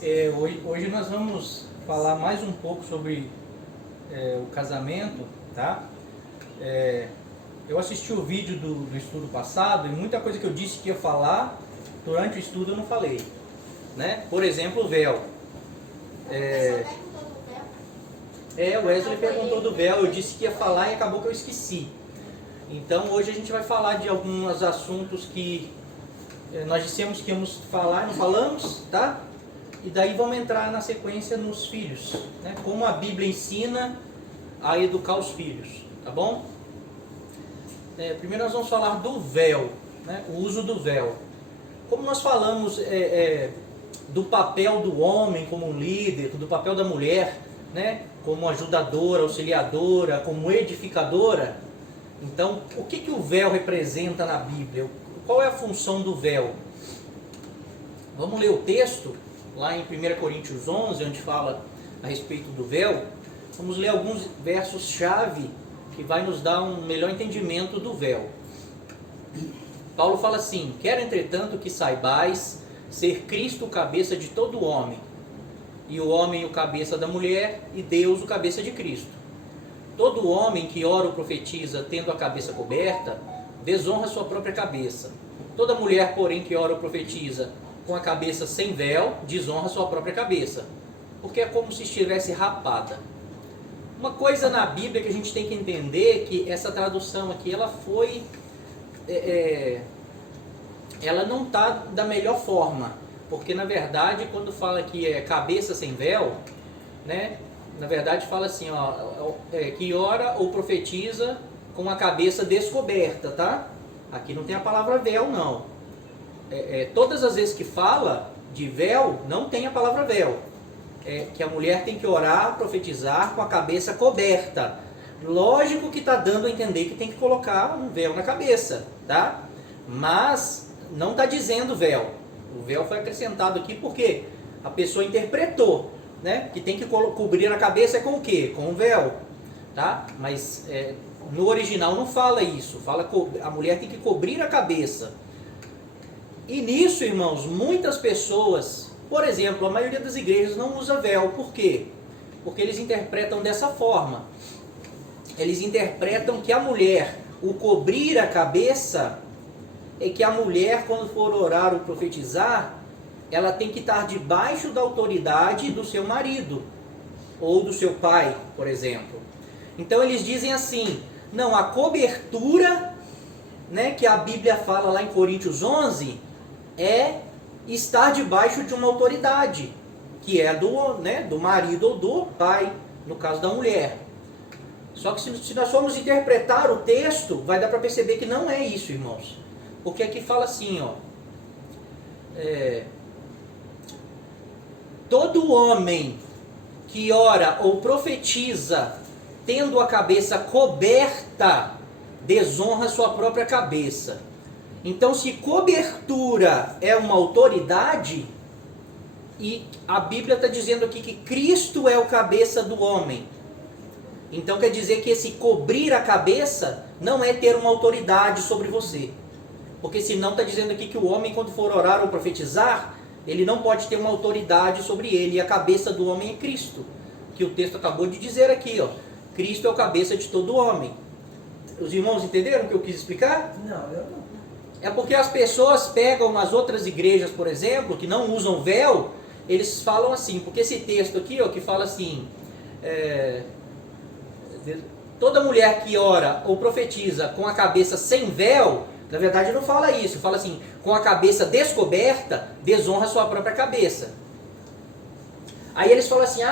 Hoje nós vamos falar mais um pouco sobre o casamento, tá? Eu assisti o vídeo do estudo passado e muita coisa que eu disse que ia falar durante o estudo eu não falei, né? Por exemplo, o véu. O Wesley perguntou do véu, eu disse que ia falar e acabou que eu esqueci. Então hoje a gente vai falar de alguns assuntos que nós dissemos que íamos falar e não falamos, tá? E daí vamos entrar na sequência nos filhos, né? Como a Bíblia ensina a educar os filhos, tá bom? Primeiro nós vamos falar do véu, né? O uso do véu. Como nós falamos do papel do homem como líder, do papel da mulher, né? Como ajudadora, auxiliadora, como edificadora. Então, o que o véu representa na Bíblia? Qual é a função do véu? Vamos ler o texto, lá em 1 Coríntios 11, onde fala a respeito do véu. Vamos ler alguns versos-chave que vai nos dar um melhor entendimento do véu. Paulo fala assim: quero, entretanto, que saibais ser Cristo o cabeça de todo homem, e o homem o cabeça da mulher, e Deus o cabeça de Cristo. Todo homem que ora ou profetiza tendo a cabeça coberta, desonra sua própria cabeça. Toda mulher, porém, que ora ou profetiza com a cabeça sem véu, desonra sua própria cabeça, porque é como se estivesse rapada. Uma coisa na Bíblia que a gente tem que entender, que essa tradução aqui, ela foi... ela não está da melhor forma, porque na verdade, quando fala que é cabeça sem véu, né, na verdade fala assim, que ora ou profetiza com a cabeça descoberta, tá? Aqui não tem a palavra véu, não. Todas as vezes que fala de véu, não tem a palavra véu. Que a mulher tem que orar, profetizar com a cabeça coberta. Lógico que está dando a entender que tem que colocar um véu na cabeça, tá? Mas não está dizendo véu. O véu foi acrescentado aqui porque a pessoa interpretou, né? Que tem que cobrir a cabeça com o quê? Com um véu, tá? Mas no original não fala isso. Fala que a mulher tem que cobrir a cabeça. E nisso, irmãos, muitas pessoas, por exemplo, a maioria das igrejas não usa véu. Por quê? Porque eles interpretam dessa forma. Eles interpretam que a mulher, o cobrir a cabeça, é que a mulher, quando for orar ou profetizar, ela tem que estar debaixo da autoridade do seu marido, ou do seu pai, por exemplo. Então eles dizem assim, não, a cobertura, né, que a Bíblia fala lá em Coríntios 11, é estar debaixo de uma autoridade, que é do marido ou do pai, no caso da mulher. Só que se nós formos interpretar o texto, vai dar para perceber que não é isso, irmãos. Porque aqui fala assim, todo homem que ora ou profetiza tendo a cabeça coberta, desonra sua própria cabeça. Então, se cobertura é uma autoridade, e a Bíblia está dizendo aqui que Cristo é o cabeça do homem, então quer dizer que esse cobrir a cabeça não é ter uma autoridade sobre você. Porque senão está dizendo aqui que o homem, quando for orar ou profetizar, ele não pode ter uma autoridade sobre ele, e a cabeça do homem é Cristo, que o texto acabou de dizer aqui, Cristo é o cabeça de todo homem. Os irmãos entenderam o que eu quis explicar? Não, eu não. É porque as pessoas pegam nas outras igrejas, por exemplo, que não usam véu, eles falam assim, porque esse texto aqui, que fala assim, toda mulher que ora ou profetiza com a cabeça sem véu, na verdade não fala isso, fala assim, com a cabeça descoberta, desonra sua própria cabeça. Aí eles falam assim,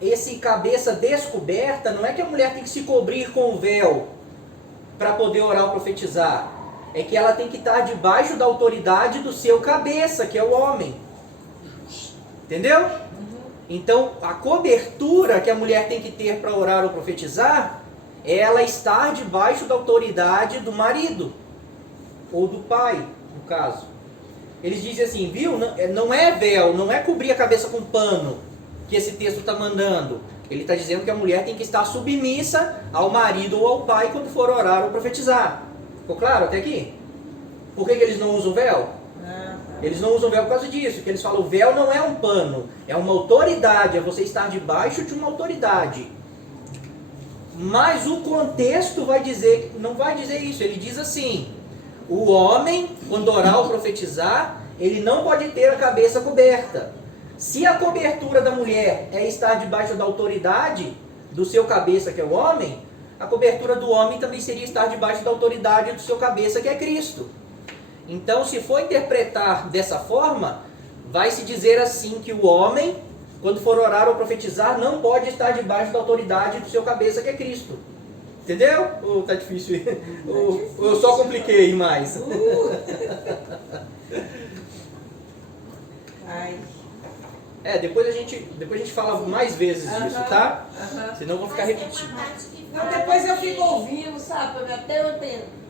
esse cabeça descoberta, não é que a mulher tem que se cobrir com o véu para poder orar ou profetizar, é que ela tem que estar debaixo da autoridade do seu cabeça, que é o homem. Entendeu? Então, a cobertura que a mulher tem que ter para orar ou profetizar, é ela estar debaixo da autoridade do marido, ou do pai, no caso. Eles dizem assim, viu? Não é véu, não é cobrir a cabeça com pano, que esse texto está mandando. Ele está dizendo que a mulher tem que estar submissa ao marido ou ao pai quando for orar ou profetizar. Ficou claro até aqui? Por que eles não usam véu? Eles não usam véu por causa disso, porque eles falam o véu não é um pano, é uma autoridade, é você estar debaixo de uma autoridade. Mas o contexto vai dizer, não vai dizer isso, ele diz assim: o homem, quando orar ou profetizar, ele não pode ter a cabeça coberta. Se a cobertura da mulher é estar debaixo da autoridade do seu cabeça, que é o homem, a cobertura do homem também seria estar debaixo da autoridade do seu cabeça, que é Cristo. Então, se for interpretar dessa forma, vai se dizer assim que o homem, quando for orar ou profetizar, não pode estar debaixo da autoridade do seu cabeça, que é Cristo. Entendeu? Ou tá difícil? Ou eu só compliquei mais? Ai. Depois a gente fala mais vezes disso, tá? Senão eu vou ficar Mas tem repetindo. uma parte que Não, fala depois eu que- fico ouvindo, sabe? Até eu entendo.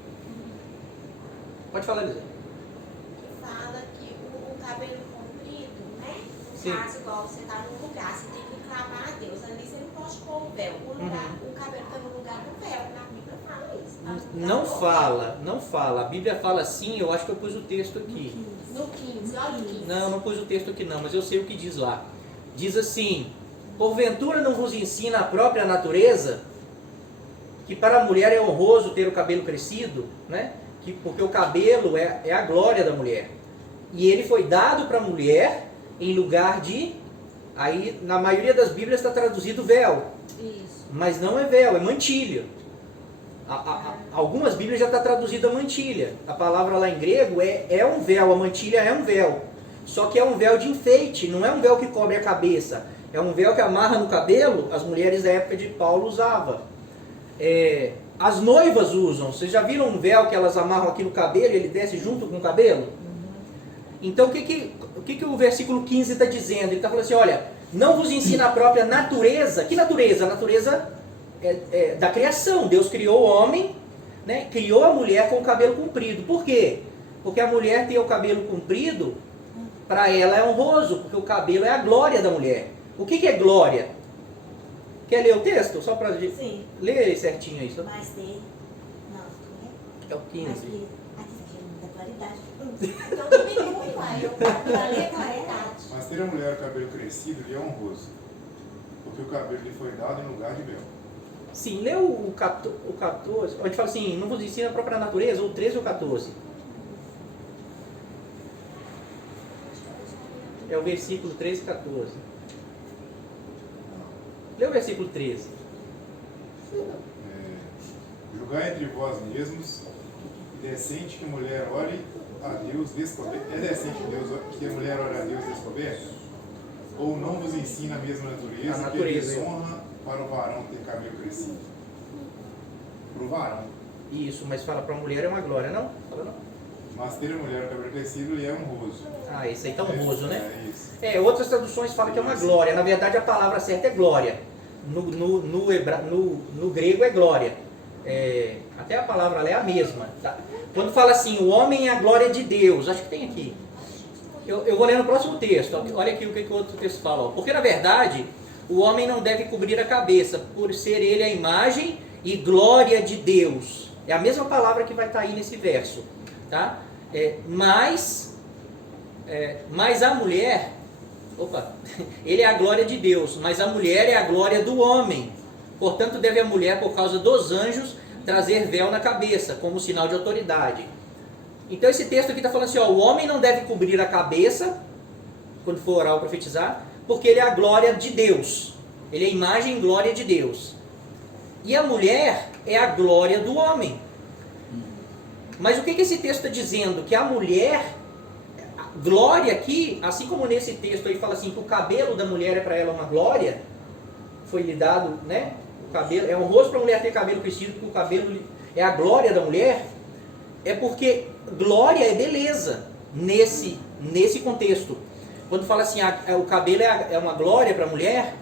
Pode falar, Lisa. Que fala que o cabelo comprido, né? No Sim. caso, igual você tá num lugar, você tem que clamar a Deus. Ali você não pode pôr o véu. O cabelo tá no lugar do véu. Na Bíblia fala isso. Tá no lugar Não do véu. fala, não fala. A Bíblia fala assim, eu acho que eu pus o texto aqui. No 15, olha o 15. Não pus o texto aqui não, mas eu sei o que diz lá. Diz assim: porventura não vos ensina a própria natureza que para a mulher é honroso ter o cabelo crescido, né? Porque o cabelo é a glória da mulher. E ele foi dado para a mulher em lugar de... Aí na maioria das Bíblias está traduzido véu. Isso. Mas não é véu, é mantilha. Algumas Bíblias já está traduzida mantilha. A palavra lá em grego é um véu, a mantilha é um véu. Só que é um véu de enfeite, não é um véu que cobre a cabeça. É um véu que amarra no cabelo, as mulheres da época de Paulo usavam. As noivas usam. Vocês já viram um véu que elas amarram aqui no cabelo e ele desce junto com o cabelo? Então o que o versículo 15 está dizendo? Ele está falando assim, olha, não vos ensina a própria natureza. Que natureza? A natureza da criação. Deus criou o homem, né? Criou a mulher com o cabelo comprido. Por quê? Porque a mulher ter o cabelo comprido, para ela é honroso, porque o cabelo é a glória da mulher. O que é glória? Quer ler o texto? Só para Sim. ler certinho isso. Mas tem. Não, É o 15. aqui da claridade. Então diminui lá. Eu falei com a verdade. Mas ter a mulher o cabelo crescido lhe é honroso, porque o cabelo lhe foi dado em lugar de véu. Sim, lê o 14. A gente fala assim, não vos ensina a própria natureza, o 13 ou o 14. É o versículo 13 e 14. Lê o versículo 13. Julgai entre vós mesmos, é decente que mulher ore a Deus descoberta? É decente que a mulher ore a Deus descoberta? Ou não vos ensina a mesma natureza, A natureza, que é desonra para o varão ter cabelo crescido? Para o varão. Isso, mas fala para a mulher é uma glória, não? Fala não. Mas ter a mulher o cabelo crescido lhe é honroso. Ah, esse aí tá honroso, né? É isso. Outras traduções falam que é uma glória. Na verdade, a palavra certa é glória. No grego é glória. Até a palavra lá é a mesma. Tá? Quando fala assim, o homem é a glória de Deus, acho que tem aqui. Eu vou ler no próximo texto. Olha aqui o que o outro texto fala. Ó. Porque, na verdade, o homem não deve cobrir a cabeça, por ser ele a imagem e glória de Deus. É a mesma palavra que vai estar aí nesse verso. Tá? Mas a mulher, ele é a glória de Deus, mas a mulher é a glória do homem. Portanto, deve a mulher, por causa dos anjos, trazer véu na cabeça, como sinal de autoridade. Então esse texto aqui está falando assim, o homem não deve cobrir a cabeça, quando for orar ou profetizar, porque ele é a glória de Deus. Ele é a imagem e glória de Deus. E a mulher é a glória do homem. Mas o que esse texto está dizendo? Que a mulher, a glória aqui, assim como nesse texto aí fala assim, que o cabelo da mulher é para ela uma glória, foi lhe dado, né? O cabelo, é honroso para a mulher ter cabelo crescido, porque o cabelo é a glória da mulher, é porque glória é beleza nesse contexto. Quando fala assim, o cabelo é uma glória para a mulher,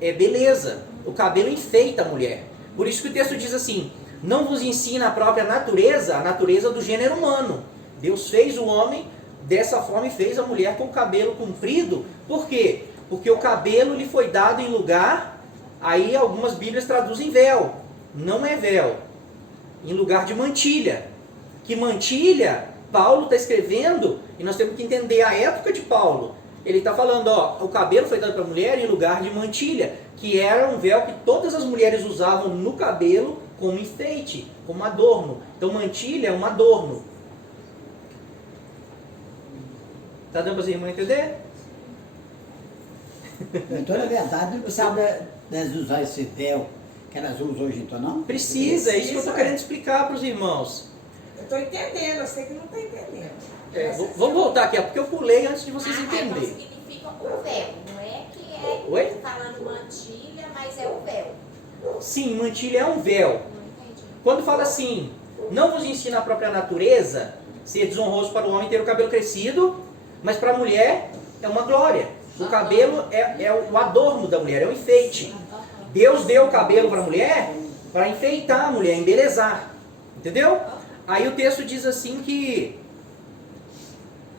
é beleza. O cabelo enfeita a mulher. Por isso que o texto diz assim, não vos ensina a própria natureza, a natureza do gênero humano. Deus fez o homem dessa forma e fez a mulher com o cabelo comprido. Por quê? Porque o cabelo lhe foi dado em lugar, aí algumas Bíblias traduzem véu. Não é véu. Em lugar de mantilha. Que mantilha Paulo está escrevendo, e nós temos que entender a época de Paulo. Ele está falando, ó, o cabelo foi dado para a mulher em lugar de mantilha, que era um véu que todas as mulheres usavam no cabelo como enfeite, como adorno. Então mantilha é um adorno. Tá dando para as irmãs entender? Então, na verdade, não precisava delas usar esse véu que elas usam hoje, então, não? Precisa, é isso que eu estou querendo explicar para os irmãos. Eu estou entendendo, eu sei que não está entendendo. Vamos voltar aqui, porque eu pulei antes de vocês Então entenderem. significa o véu, não é que é Oi? falando mantilha, mas é o véu. Sim, mantilha é um véu. Não entendi. Quando fala assim, não vos ensina a própria natureza, ser desonroso para o homem ter o cabelo crescido, mas para a mulher é uma glória. O cabelo é o adorno da mulher, é o enfeite. Deus deu o cabelo para a mulher para enfeitar a mulher, embelezar. Entendeu? Aí o texto diz assim que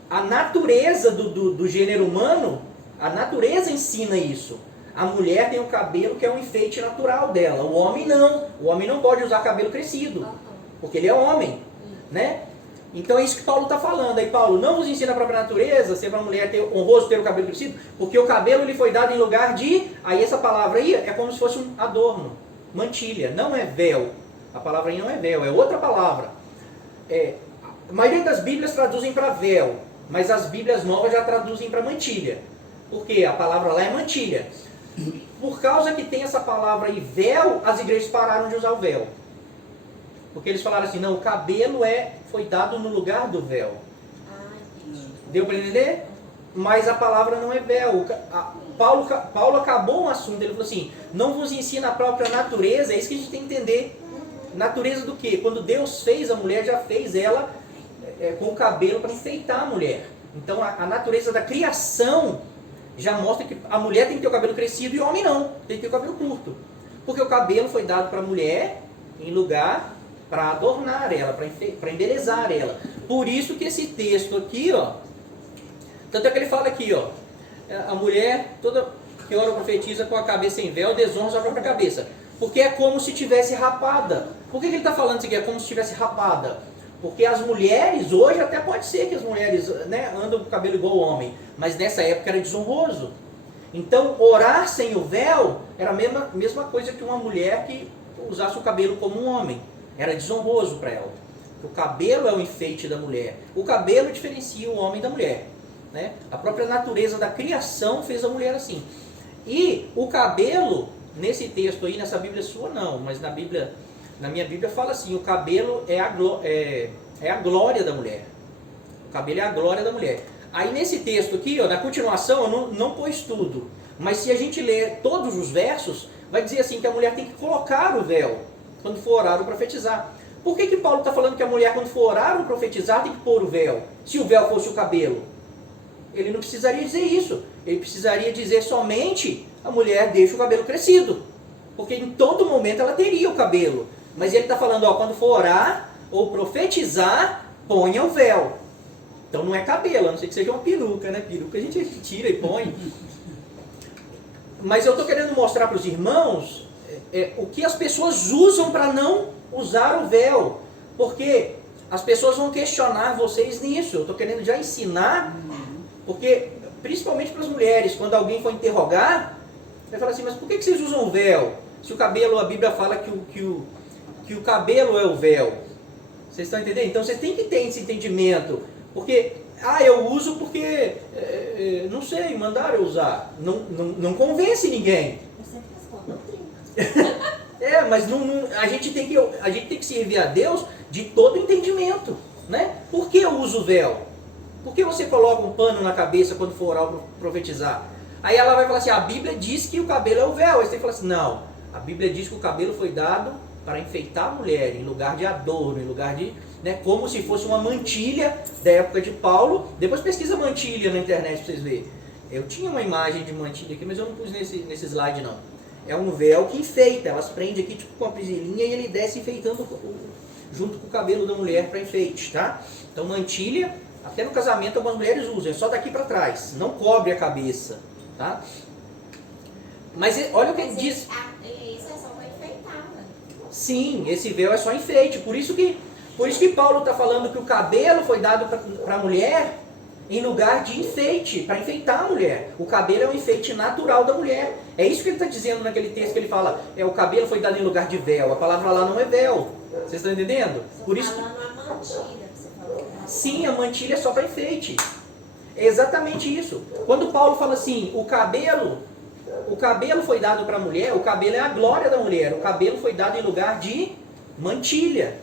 a natureza do gênero humano, a natureza ensina isso. A mulher tem o cabelo que é um enfeite natural dela. O homem não. O homem não pode usar cabelo crescido, porque ele é homem, né? Então é isso que Paulo está falando. Aí Paulo, não vos ensina a própria natureza, ser para a mulher ter, honroso ter o cabelo crescido, porque o cabelo lhe foi dado em lugar de... Aí essa palavra aí é como se fosse um adorno, mantilha, não é véu. A palavra aí não é véu, é outra palavra. A maioria das Bíblias traduzem para véu, mas as Bíblias novas já traduzem para mantilha. Porque a palavra lá é mantilha. Por causa que tem essa palavra aí, véu, as igrejas pararam de usar o véu. Porque eles falaram assim, não, o cabelo foi dado no lugar do véu. Deu para entender? Mas a palavra não é véu. Paulo acabou o assunto, ele falou assim, não vos ensina a própria natureza, é isso que a gente tem que entender. Natureza do quê? Quando Deus fez a mulher, já fez ela com o cabelo para enfeitar a mulher. Então a natureza da criação já mostra que a mulher tem que ter o cabelo crescido e o homem não, tem que ter o cabelo curto. Porque o cabelo foi dado para a mulher em lugar para adornar ela, para embelezar ela. Por isso que esse texto aqui, ó, tanto é que ele fala aqui, ó, a mulher toda que ora profetiza com a cabeça em véu, desonra sua própria cabeça. Porque é como se tivesse rapada. Por que ele está falando isso aqui? É como se tivesse rapada. Porque as mulheres, hoje até pode ser que as mulheres, né, andam com o cabelo igual ao homem, mas nessa época era desonroso. Então, orar sem o véu era a mesma coisa que uma mulher que usasse o cabelo como um homem. Era desonroso para ela. O cabelo é o enfeite da mulher. O cabelo diferencia o homem da mulher, né? A própria natureza da criação fez a mulher assim. E o cabelo, nesse texto aí, nessa Bíblia sua não, mas na minha Bíblia fala assim, o cabelo é a glória da mulher. O cabelo é a glória da mulher. Aí nesse texto aqui, ó, na continuação, eu não pus tudo. Mas se a gente ler todos os versos, vai dizer assim que a mulher tem que colocar o véu quando for orar ou profetizar. Por que Paulo está falando que a mulher, quando for orar ou profetizar, tem que pôr o véu? Se o véu fosse o cabelo. Ele não precisaria dizer isso. Ele precisaria dizer somente a mulher deixa o cabelo crescido. Porque em todo momento ela teria o cabelo. Mas ele está falando, ó, quando for orar ou profetizar, ponha o véu. Então não é cabelo, a não ser que seja uma peruca, né? Peruca a gente tira e põe. Mas eu estou querendo mostrar para os irmãos o que as pessoas usam para não usar o véu. Porque as pessoas vão questionar vocês nisso. Eu estou querendo já ensinar, porque principalmente para as mulheres, quando alguém for interrogar, vai falar assim, mas por que vocês usam o véu? Se o cabelo, a Bíblia fala que o cabelo é o véu. Vocês estão entendendo? Então vocês têm que ter esse entendimento. Porque, eu uso porque, não sei, mandaram eu usar. Não convence ninguém. Eu sempre respondo, doutrina. Mas a gente tem que servir a Deus de todo entendimento, né? Por que eu uso o véu? Por que você coloca um pano na cabeça quando for orar ou profetizar? Aí ela vai falar assim, a Bíblia diz que o cabelo é o véu. Aí você tem que falar assim, não, a Bíblia diz que o cabelo foi dado para enfeitar a mulher, em lugar de adorno, em lugar de, né, como se fosse uma mantilha da época de Paulo. Depois pesquisa mantilha na internet para vocês verem. Eu tinha uma imagem de mantilha aqui, mas eu não pus nesse slide não. É um véu que enfeita, elas prendem aqui tipo com uma prisilinha e ele desce enfeitando junto com o cabelo da mulher para enfeite, tá? Então mantilha, até no casamento algumas mulheres usam, é só daqui para trás, não cobre a cabeça, tá? Mas olha o que ele diz. Esse é só para enfeitar, né? Sim, esse véu é só enfeite, por isso que Por isso que Paulo está falando que o cabelo foi dado para a mulher em lugar de enfeite, para enfeitar a mulher. O cabelo é um enfeite natural da mulher. É isso que ele está dizendo naquele texto que ele fala, o cabelo foi dado em lugar de véu. A palavra lá não é véu. Vocês estão entendendo? Por isso que... Falando a mantilha que você falou. Né? Sim, a mantilha é só para enfeite. É exatamente isso. Quando Paulo fala assim, o cabelo foi dado para a mulher, o cabelo é a glória da mulher. O cabelo foi dado em lugar de mantilha.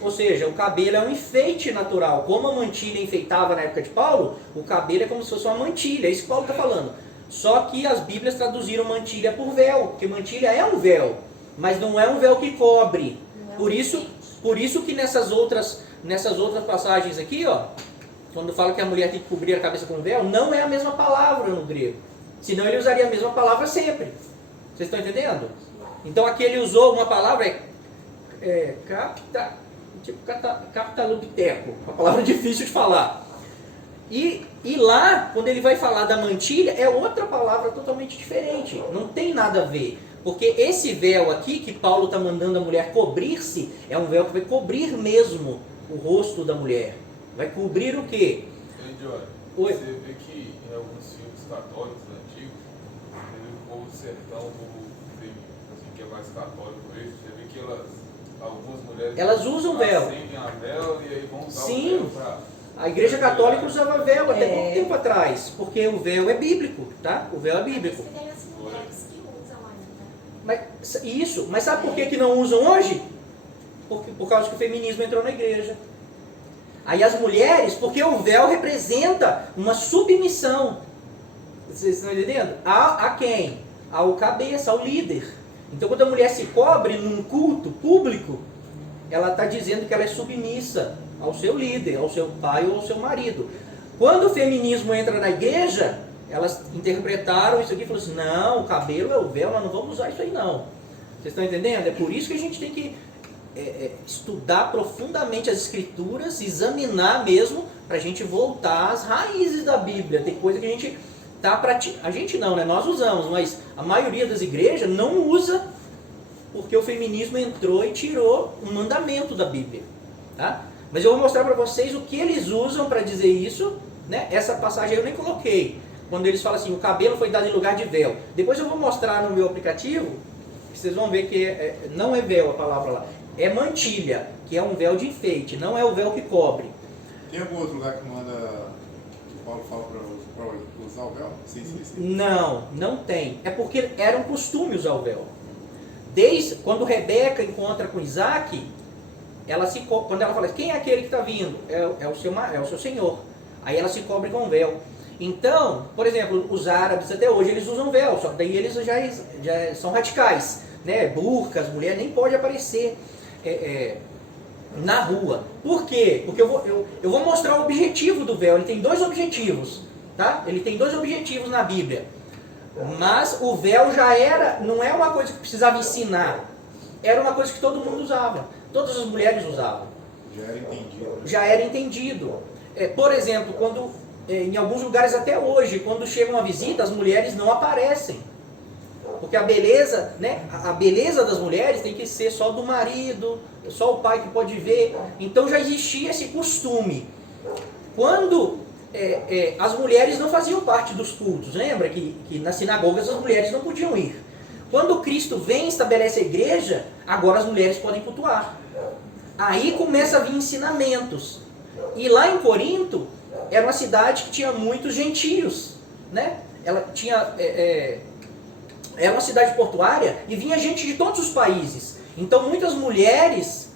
Ou seja, o cabelo é um enfeite natural. Como a mantilha enfeitava na época de Paulo, o cabelo é como se fosse uma mantilha. É isso que Paulo está falando. Só que as Bíblias traduziram mantilha por véu, porque mantilha é um véu, mas não é um véu que cobre. Por isso que nessas outras passagens aqui, ó, quando fala que a mulher tem que cobrir a cabeça com um véu, não é a mesma palavra no grego. Senão ele usaria a mesma palavra sempre. Vocês estão entendendo? Então aqui ele usou uma palavra, captalupteco, uma palavra difícil de falar. E lá, quando ele vai falar da mantilha, é outra palavra totalmente diferente. Não tem nada a ver. Porque esse véu aqui, que Paulo está mandando a mulher cobrir-se, é um véu que vai cobrir mesmo o rosto da mulher. Vai cobrir o quê? Ei, Johnny, Oi. você vê que em alguns filmes católicos antigos, o povo do sertão, assim, que é mais católico mesmo, você vê que algumas mulheres Elas usam véu. acendem a vela e aí vão usar Sim. o véu para... A igreja católica usava véu até pouco tempo atrás, porque o véu é bíblico, tá? O véu é bíblico. Mas tem as mulheres que usam ainda. Mas sabe por que não usam hoje? Por causa que o feminismo entrou na igreja. Aí as mulheres, porque o véu representa uma submissão. Vocês estão entendendo? A quem? Ao cabeça, ao líder. Então quando a mulher se cobre num culto público, ela está dizendo que ela é submissa ao seu líder, ao seu pai ou ao seu marido. Quando o feminismo entra na igreja, elas interpretaram isso aqui e falaram assim, não, o cabelo é o véu, nós não vamos usar isso aí não. Vocês estão entendendo? É por isso que a gente tem que estudar profundamente as escrituras, examinar mesmo, para a gente voltar às raízes da Bíblia. Tem coisa que a gente está praticando. A gente não, né? Nós usamos, mas a maioria das igrejas não usa, porque o feminismo entrou e tirou um mandamento da Bíblia. Tá? Mas eu vou mostrar para vocês o que eles usam para dizer isso. Né? Essa passagem eu nem coloquei. Quando eles falam assim, o cabelo foi dado em lugar de véu. Depois eu vou mostrar no meu aplicativo, que vocês vão ver que não é véu a palavra lá. É mantilha, que é um véu de enfeite, não é o véu que cobre. Tem algum outro lugar que manda, que Paulo fala para usar o véu? Sim. Não tem. É porque era um costume usar o véu. Desde quando Rebeca encontra com Isaac, quando ela fala, quem é aquele que está vindo? É o seu senhor. Aí ela se cobre com o véu. Então, por exemplo, os árabes até hoje eles usam véu, só que daí eles já são radicais. Né? Burca, as mulheres nem podem aparecer na rua. Por quê? Porque eu vou mostrar o objetivo do véu. Ele tem dois objetivos. Tá? Ele tem dois objetivos na Bíblia. Mas o véu não é uma coisa que precisava ensinar. Era uma coisa que todo mundo usava. Todas as mulheres usavam. Já era entendido. Por exemplo, quando em alguns lugares até hoje, quando chega uma visita, as mulheres não aparecem. Porque a beleza, né, a beleza das mulheres tem que ser só do marido, só o pai que pode ver. Então já existia esse costume. Quando as mulheres não faziam parte dos cultos, lembra que nas sinagogas as mulheres não podiam ir. Quando Cristo vem e estabelece a igreja, agora as mulheres podem cultuar. Aí começa a vir ensinamentos. E lá em Corinto, era uma cidade que tinha muitos gentios, né? Ela tinha... era uma cidade portuária e vinha gente de todos os países. Então muitas mulheres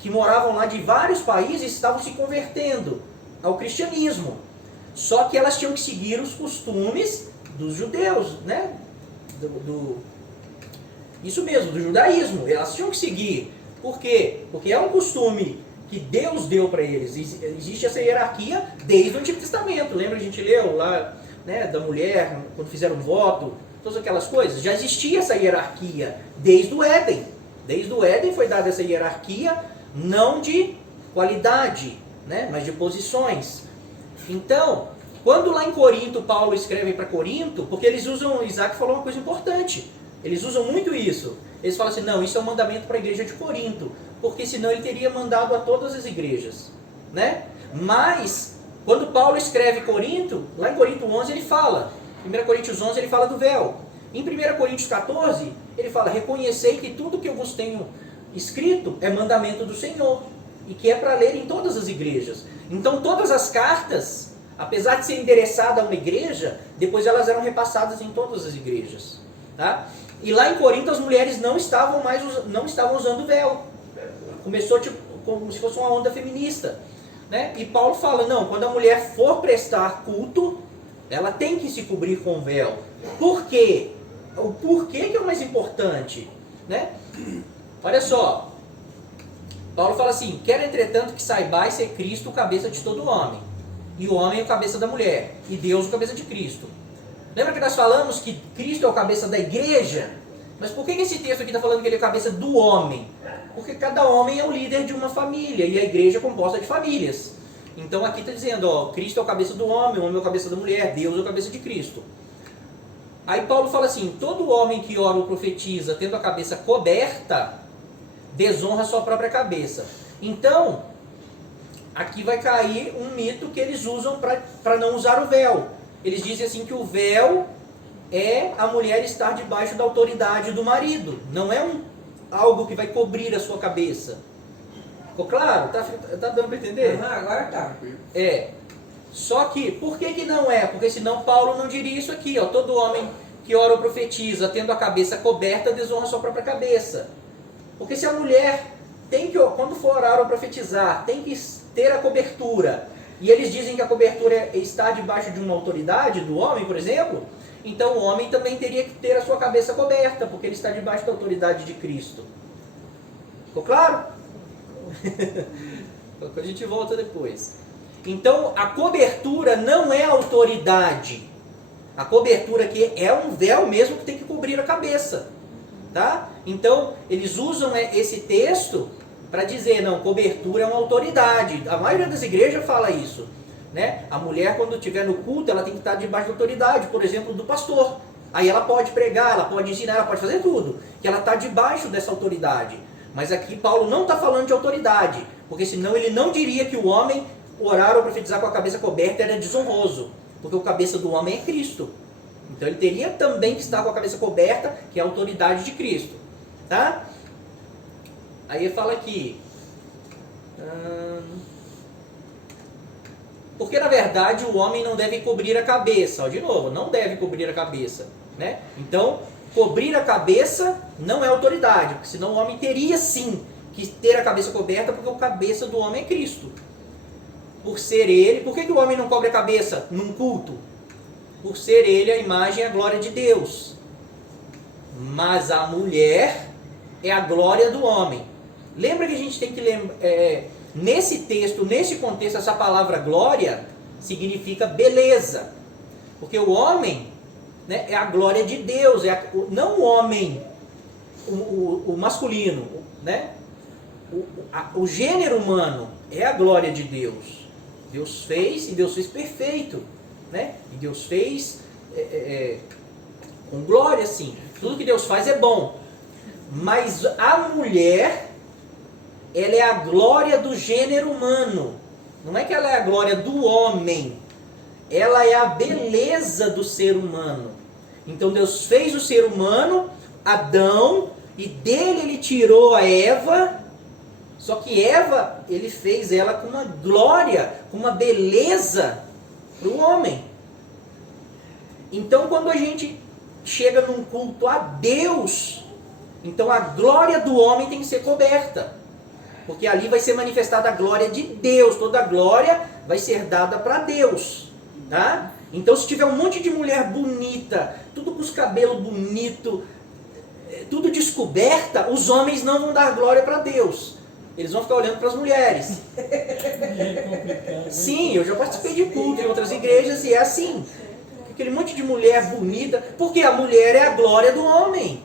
que moravam lá de vários países estavam se convertendo ao cristianismo. Só que elas tinham que seguir os costumes dos judeus, né? Isso mesmo, do judaísmo. Elas tinham que seguir. Por quê? Porque é um costume que Deus deu para eles. Existe essa hierarquia desde o Antigo Testamento. Lembra, a gente leu lá, né, da mulher, quando fizeram voto, todas aquelas coisas. Já existia essa hierarquia desde o Éden. Desde o Éden foi dada essa hierarquia, não de qualidade, né, mas de posições. Então, quando lá em Corinto, Paulo escreve para Corinto, porque eles usam, Isaac falou uma coisa importante, eles usam muito isso. Eles falam assim, não, isso é um mandamento para a igreja de Corinto. porque senão ele teria mandado a todas as igrejas, né? Mas, quando Paulo escreve Corinto, lá em Corinto 11 ele fala, 1 Coríntios 11 ele fala do véu. Em 1 Coríntios 14, ele fala, reconhecei que tudo que eu vos tenho escrito é mandamento do Senhor, e que é para ler em todas as igrejas. Então todas as cartas, apesar de ser endereçada a uma igreja, depois elas eram repassadas em todas as igrejas. Tá? E lá em Corinto as mulheres não estavam usando véu. Começou tipo, como se fosse uma onda feminista. Né? E Paulo fala, não, quando a mulher for prestar culto, ela tem que se cobrir com véu. Por quê? O porquê que é o mais importante. Né? Olha só, Paulo fala assim, quero entretanto que saibais ser Cristo o cabeça de todo homem, e o homem é o cabeça da mulher, e Deus o cabeça de Cristo. Lembra que nós falamos que Cristo é o cabeça da igreja? Mas por que esse texto aqui está falando que ele é o cabeça do homem? Porque cada homem é o líder de uma família, e a igreja é composta de famílias. Então aqui está dizendo, ó, Cristo é o cabeça do homem, o homem é o cabeça da mulher, Deus é o cabeça de Cristo. Aí Paulo fala assim, todo homem que ora ou profetiza tendo a cabeça coberta, desonra a sua própria cabeça. Então, aqui vai cair um mito que eles usam para não usar o véu. Eles dizem assim que o véu é a mulher estar debaixo da autoridade do marido. Não é algo que vai cobrir a sua cabeça. Ficou claro? Tá dando para entender? Agora tá. É. Só que, por que não é? Porque senão Paulo não diria isso aqui, ó. Todo homem que ora ou profetiza, tendo a cabeça coberta, desonra a sua própria cabeça. Porque se a mulher tem que, quando for orar ou profetizar, tem que ter a cobertura, e eles dizem que a cobertura está debaixo de uma autoridade do homem, por exemplo, então o homem também teria que ter a sua cabeça coberta, porque ele está debaixo da autoridade de Cristo. Ficou claro? A gente volta depois. Então, a cobertura não é autoridade. A cobertura aqui é um véu mesmo que tem que cobrir a cabeça. Tá? Então, eles usam esse texto para dizer, não, cobertura é uma autoridade. A maioria das igrejas fala isso. Né? A mulher, quando estiver no culto, ela tem que estar debaixo da autoridade, por exemplo, do pastor. Aí ela pode pregar, ela pode ensinar, ela pode fazer tudo. Que ela está debaixo dessa autoridade. Mas aqui Paulo não está falando de autoridade, porque senão ele não diria que o homem orar ou profetizar com a cabeça coberta era desonroso, porque o cabeça do homem é Cristo. Então ele teria também que estar com a cabeça coberta, que é a autoridade de Cristo. Tá? Aí ele fala aqui, porque na verdade o homem não deve cobrir a cabeça. Ó, de novo, não deve cobrir a cabeça. Né? Então, cobrir a cabeça não é autoridade, porque senão o homem teria sim que ter a cabeça coberta, porque o cabeça do homem é Cristo. Por ser ele, por que o homem não cobre a cabeça num culto? Por ser ele a imagem e a glória de Deus. Mas a mulher é a glória do homem. Lembra que a gente tem que lembrar, nesse texto, nesse contexto, essa palavra glória significa beleza. Porque o homem, né, é a glória de Deus, não o homem, o masculino, né? O gênero humano é a glória de Deus. Deus fez, e Deus fez perfeito, né? E Deus fez com glória, sim. Tudo que Deus faz é bom. Mas a mulher, ela é a glória do gênero humano. Não é que ela é a glória do homem. Ela é a beleza do ser humano. Então Deus fez o ser humano, Adão, e dele ele tirou a Eva. Só que Eva, ele fez ela com uma glória, com uma beleza para o homem. Então quando a gente chega num culto a Deus, então a glória do homem tem que ser coberta. Porque ali vai ser manifestada a glória de Deus. Toda a glória vai ser dada para Deus. Tá? Então se tiver um monte de mulher bonita, tudo com os cabelos bonitos, tudo descoberta, os homens não vão dar glória para Deus. Eles vão ficar olhando para as mulheres. Sim, eu já participei de culto em outras igrejas e é assim. Aquele monte de mulher bonita, porque a mulher é a glória do homem.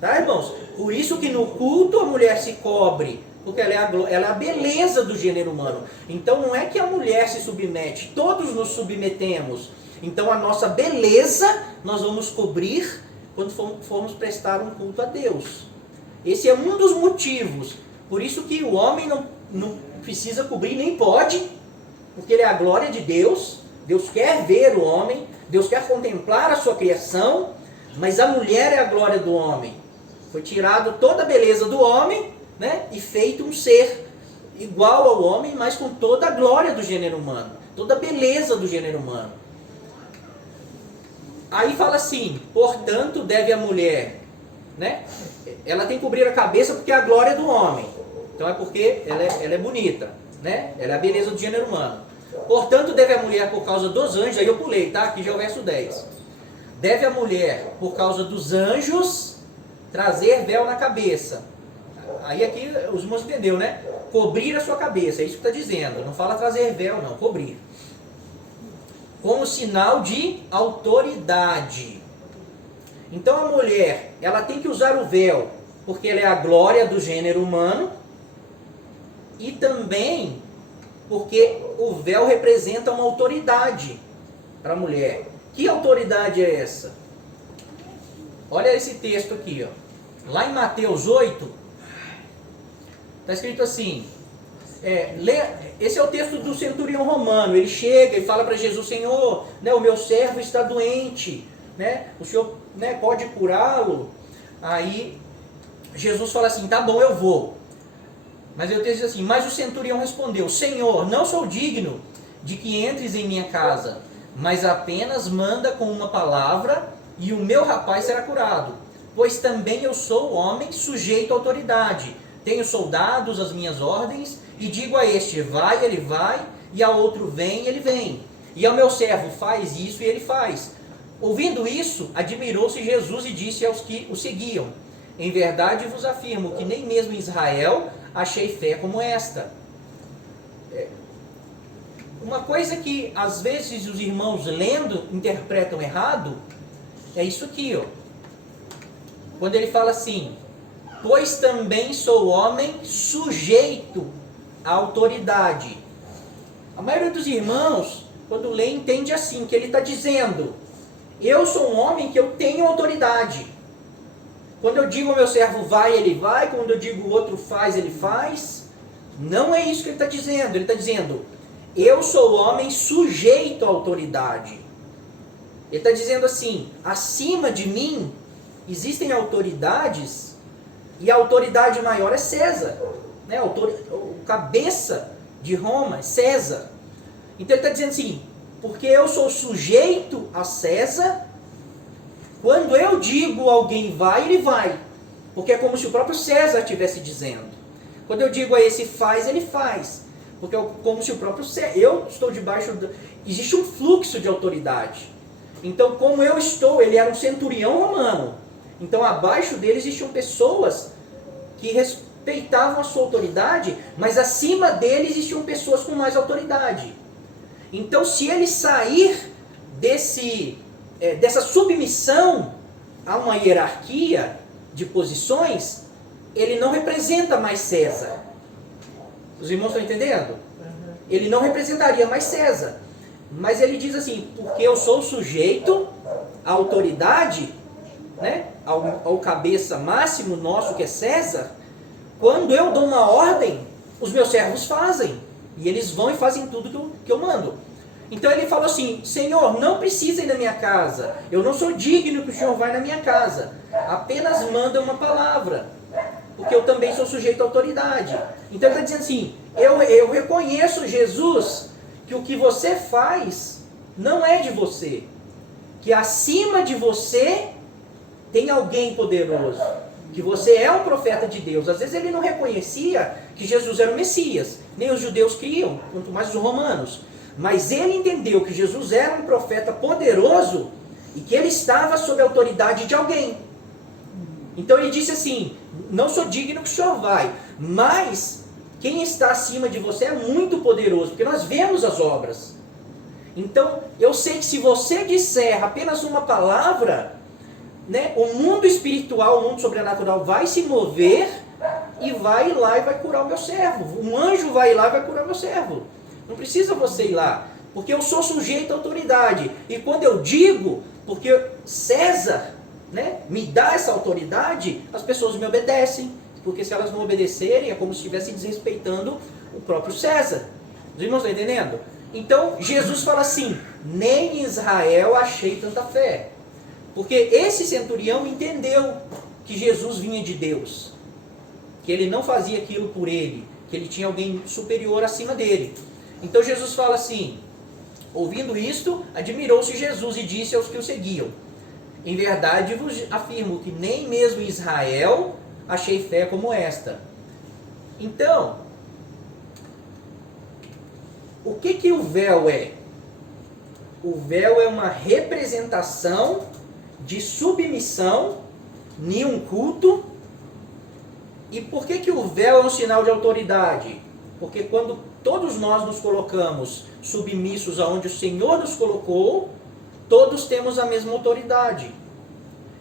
Tá, irmãos? Por isso que no culto a mulher se cobre, porque ela é a beleza do gênero humano. Então não é que a mulher se submete, todos nos submetemos. Então a nossa beleza nós vamos cobrir quando formos prestar um culto a Deus. Esse é um dos motivos Por isso que o homem não precisa cobrir, nem pode, porque ele é a glória de Deus. Deus quer ver o homem, Deus quer contemplar a sua criação, mas a mulher é a glória do homem. Foi tirado toda a beleza do homem, né, e feito um ser igual ao homem, mas com toda a glória do gênero humano, toda a beleza do gênero humano. Aí fala assim, portanto deve a mulher, né, ela tem que cobrir a cabeça porque é a glória do homem. Então é porque ela é bonita, né, ela é a beleza do gênero humano. Portanto deve a mulher por causa dos anjos, aí eu pulei, tá? Aqui já é o verso 10. Deve a mulher por causa dos anjos trazer véu na cabeça. Aí aqui os irmãos entenderam, né? Cobrir a sua cabeça, é isso que está dizendo. Não fala trazer véu, não, cobrir. Como sinal de autoridade. Então a mulher, ela tem que usar o véu, porque ela é a glória do gênero humano, e também porque o véu representa uma autoridade para a mulher. Que autoridade é essa? Olha esse texto aqui, ó. Lá em Mateus 8, está escrito assim, esse é o texto do centurião romano. Ele chega e fala para Jesus, Senhor, né, o meu servo está doente, né, o Senhor, né, pode curá-lo? Aí Jesus fala assim, tá bom, eu vou. Mas o texto diz assim, mas o centurião respondeu, Senhor, não sou digno de que entres em minha casa, mas apenas manda com uma palavra e o meu rapaz será curado. Pois também eu sou homem sujeito à autoridade. Tenho soldados às minhas ordens e digo a este, vai, ele vai, e a outro, vem, ele vem. E ao meu servo, faz isso, e ele faz. Ouvindo isso, admirou-se Jesus e disse aos que o seguiam, em verdade vos afirmo que nem mesmo em Israel achei fé como esta. Uma coisa que às vezes os irmãos lendo interpretam errado é isso aqui, ó. Quando ele fala assim, pois também sou homem sujeito à autoridade. A maioria dos irmãos, quando lê, entende assim, que ele está dizendo, eu sou um homem que eu tenho autoridade. Quando eu digo ao meu servo vai, ele vai. Quando eu digo o outro faz, ele faz. Não é isso que ele está dizendo. Ele está dizendo, eu sou homem sujeito à autoridade. Ele está dizendo assim, acima de mim existem autoridades e a autoridade maior é César. Né? O cabeça de Roma é César. Então ele está dizendo assim, porque eu sou sujeito a César, quando eu digo alguém vai, ele vai. Porque é como se o próprio César estivesse dizendo. Quando eu digo a esse faz, ele faz. Porque é como se o próprio César... Eu estou debaixo... Existe um fluxo de autoridade. Então, como eu estou... Ele era um centurião romano. Então, abaixo dele existiam pessoas que respeitavam a sua autoridade, mas acima dele existiam pessoas com mais autoridade. Então, se ele sair dessa submissão a uma hierarquia de posições, ele não representa mais César. Os irmãos estão entendendo? Ele não representaria mais César. Mas ele diz assim, porque eu sou sujeito à autoridade, né, ao cabeça máximo nosso que é César, quando eu dou uma ordem, os meus servos fazem. E eles vão e fazem tudo que eu mando. Então ele falou assim, Senhor, não precisa ir na minha casa. Eu não sou digno que o Senhor vá na minha casa. Apenas manda uma palavra. Porque eu também sou sujeito à autoridade. Então ele está dizendo assim, eu reconheço, Jesus, que o que você faz não é de você. Que acima de você tem alguém poderoso. Que você é um profeta de Deus. Às vezes ele não reconhecia que Jesus era o Messias. Nem os judeus criam, quanto mais os romanos. Mas ele entendeu que Jesus era um profeta poderoso e que ele estava sob a autoridade de alguém. Então ele disse assim, não sou digno que o Senhor vai, mas quem está acima de você é muito poderoso, porque nós vemos as obras. Então eu sei que se você disser apenas uma palavra, né, o mundo espiritual, o mundo sobrenatural vai se mover e vai lá e vai curar o meu servo. Um anjo vai lá e vai curar o meu servo. Não precisa você ir lá, porque eu sou sujeito à autoridade. E quando eu digo, porque César, né, me dá essa autoridade, as pessoas me obedecem. porque se elas não obedecerem, é como se estivessem desrespeitando o próprio César. Os irmãos estão entendendo? Então, Jesus fala assim, nem em Israel achei tanta fé. Porque esse centurião entendeu que Jesus vinha de Deus, que ele não fazia aquilo por ele, que ele tinha alguém superior acima dele. Então Jesus fala assim, ouvindo isto, admirou-se Jesus e disse aos que o seguiam, em verdade vos afirmo que nem mesmo em Israel achei fé como esta. Então, o que o véu é? O véu é uma representação de submissão em um culto. E por que o véu é um sinal de autoridade? Porque quando todos nós nos colocamos submissos aonde o Senhor nos colocou, todos temos a mesma autoridade.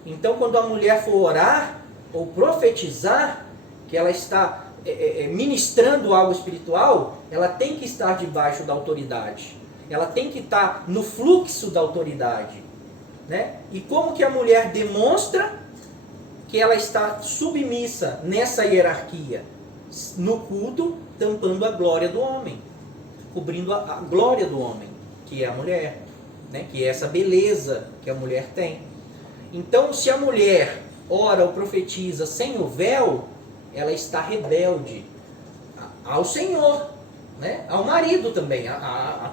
Então, quando a mulher for orar ou profetizar, que ela está ministrando algo espiritual, ela tem que estar debaixo da autoridade. Ela tem que estar no fluxo da autoridade. Né? E como que a mulher demonstra que ela está submissa nessa hierarquia? No culto, tampando a glória do homem. Cobrindo a glória do homem, que é a mulher. Né? Que é essa beleza que a mulher tem. Então, se a mulher ora ou profetiza sem o véu, ela está rebelde ao Senhor, né? Ao marido também, a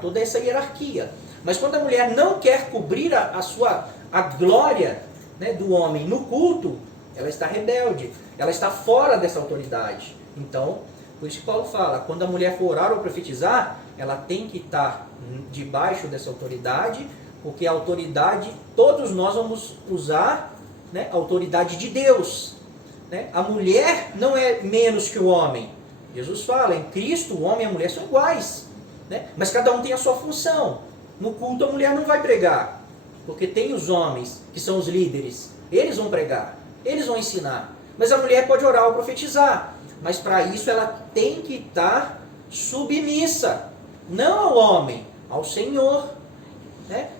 toda essa hierarquia. Mas quando a mulher não quer cobrir a glória, né, do homem no culto, ela está rebelde, ela está fora dessa autoridade. Então, por isso que Paulo fala, quando a mulher for orar ou profetizar, ela tem que estar debaixo dessa autoridade, porque a autoridade, todos nós vamos usar, né, a autoridade de Deus. Né? A mulher não é menos que o homem. Jesus fala, em Cristo o homem e a mulher são iguais. Né? Mas cada um tem a sua função. No culto a mulher não vai pregar, porque tem os homens que são os líderes. Eles vão pregar, eles vão ensinar. Mas a mulher pode orar ou profetizar. Mas para isso ela tem que estar submissa. Não ao homem, ao Senhor. Né?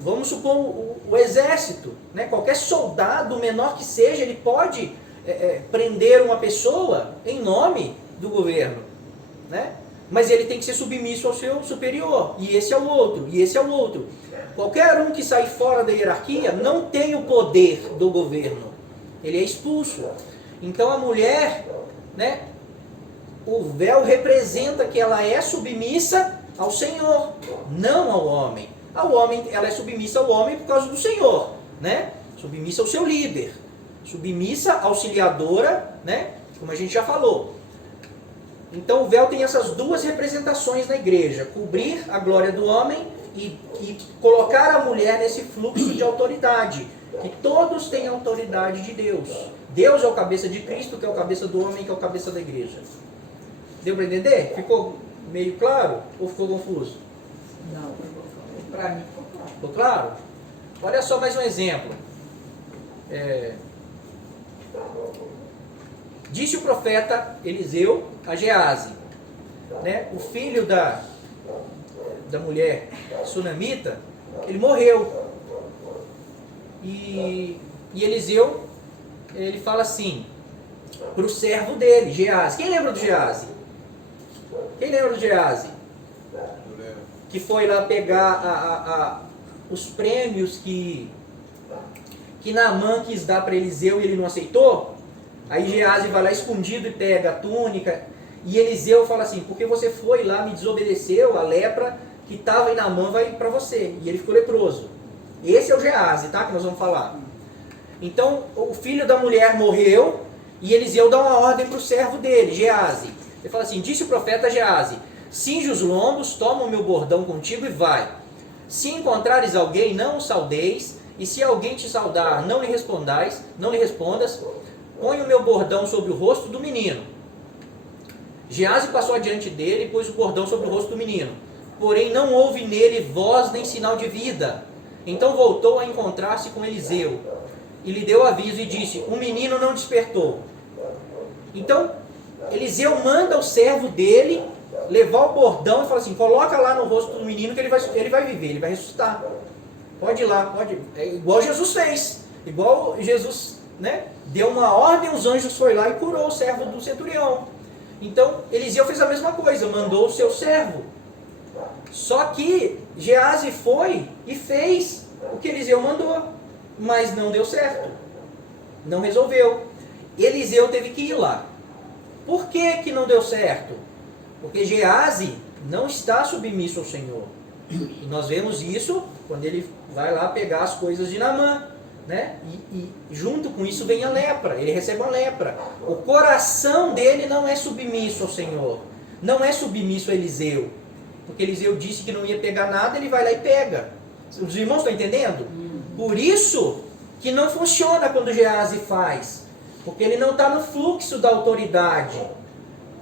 Vamos supor o exército. Né? Qualquer soldado, menor que seja, ele pode prender uma pessoa em nome do governo. Né? Mas ele tem que ser submisso ao seu superior. E esse é o outro, e esse é o outro. Qualquer um que sair fora da hierarquia não tem o poder do governo. Ele é expulso. Então a mulher, né, o véu representa que ela é submissa ao Senhor, não ao homem. Ao homem, ela é submissa ao homem por causa do Senhor, né? Submissa ao seu líder. Submissa, auxiliadora, né? Como a gente já falou. Então o véu tem essas duas representações na igreja. Cobrir a glória do homem e colocar a mulher nesse fluxo de autoridade. Que todos têm a autoridade de Deus. Deus é o cabeça de Cristo, que é o cabeça do homem, que é o cabeça da igreja. Deu para entender? Ficou meio claro ou ficou confuso? Não, para mim ficou claro. Ficou claro? Olha só mais um exemplo. Disse o profeta Eliseu a Geazi, né, o filho da mulher sunamita, ele morreu. E Eliseu, ele fala assim, para o servo dele, Geazi. Quem lembra do Geazi? Quem lembra do Geazi? Que foi lá pegar os prêmios que Naamã quis dar para Eliseu e ele não aceitou? Aí Geazi vai lá escondido e pega a túnica. E Eliseu fala assim, porque você foi lá, me desobedeceu, a lepra que estava em Naamã vai para você. E ele ficou leproso. Esse é o Geazi, tá? Que nós vamos falar. Então, o filho da mulher morreu e Eliseu dá uma ordem para o servo dele, Geazi. Ele fala assim, disse o profeta Geazi, cinge os lombos, toma o meu bordão contigo e vai. Se encontrares alguém, não o saudeis, e se alguém te saudar, não lhe respondas, põe o meu bordão sobre o rosto do menino. Geazi passou adiante dele e pôs o bordão sobre o rosto do menino. Porém não houve nele voz nem sinal de vida. Então voltou a encontrar-se com Eliseu. E lhe deu aviso e disse, o menino não despertou. Então Eliseu manda o servo dele levar o bordão e fala assim, coloca lá no rosto do menino que ele vai viver, ele vai ressuscitar. Pode ir lá, pode. É igual Jesus fez. Igual Jesus né, deu uma ordem, os anjos foram lá e curou o servo do centurião. Então, Eliseu fez a mesma coisa, mandou o seu servo. Só que Geazi foi e fez o que Eliseu mandou, mas não deu certo. Não resolveu. Eliseu teve que ir lá. Por que que não deu certo? Porque Geazi não está submisso ao Senhor. E nós vemos isso quando ele vai lá pegar as coisas de Naamã, né? E junto com isso vem a lepra, ele recebe a lepra. O coração dele não é submisso ao Senhor, não é submisso a Eliseu, porque Eliseu disse que não ia pegar nada, ele vai lá e pega. Os irmãos estão entendendo? Por isso que não funciona quando Geazi faz, porque ele não está no fluxo da autoridade,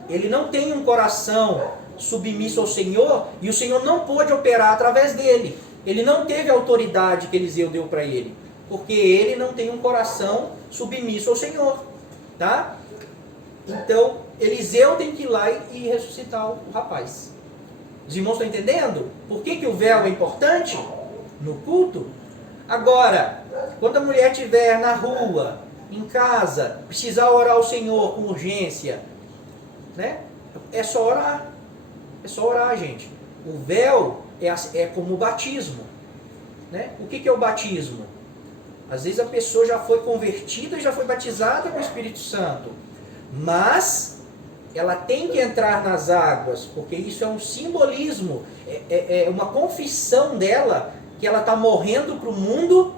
ele não tem um coração submisso ao Senhor, e o Senhor não pôde operar através dele. Ele não teve a autoridade que Eliseu deu para ele, porque ele não tem um coração submisso ao Senhor, tá? Então, Eliseu tem que ir lá e ressuscitar o rapaz. Os irmãos estão entendendo? Por que que o véu é importante no culto? Agora, quando a mulher estiver na rua, em casa, precisar orar ao Senhor com urgência, né? É só orar. É só orar, gente. O véu é como o batismo, né? O que é o batismo? Às vezes a pessoa já foi convertida, já foi batizada com o Espírito Santo, mas ela tem que entrar nas águas, porque isso é um simbolismo, é uma confissão dela, que ela está morrendo para o mundo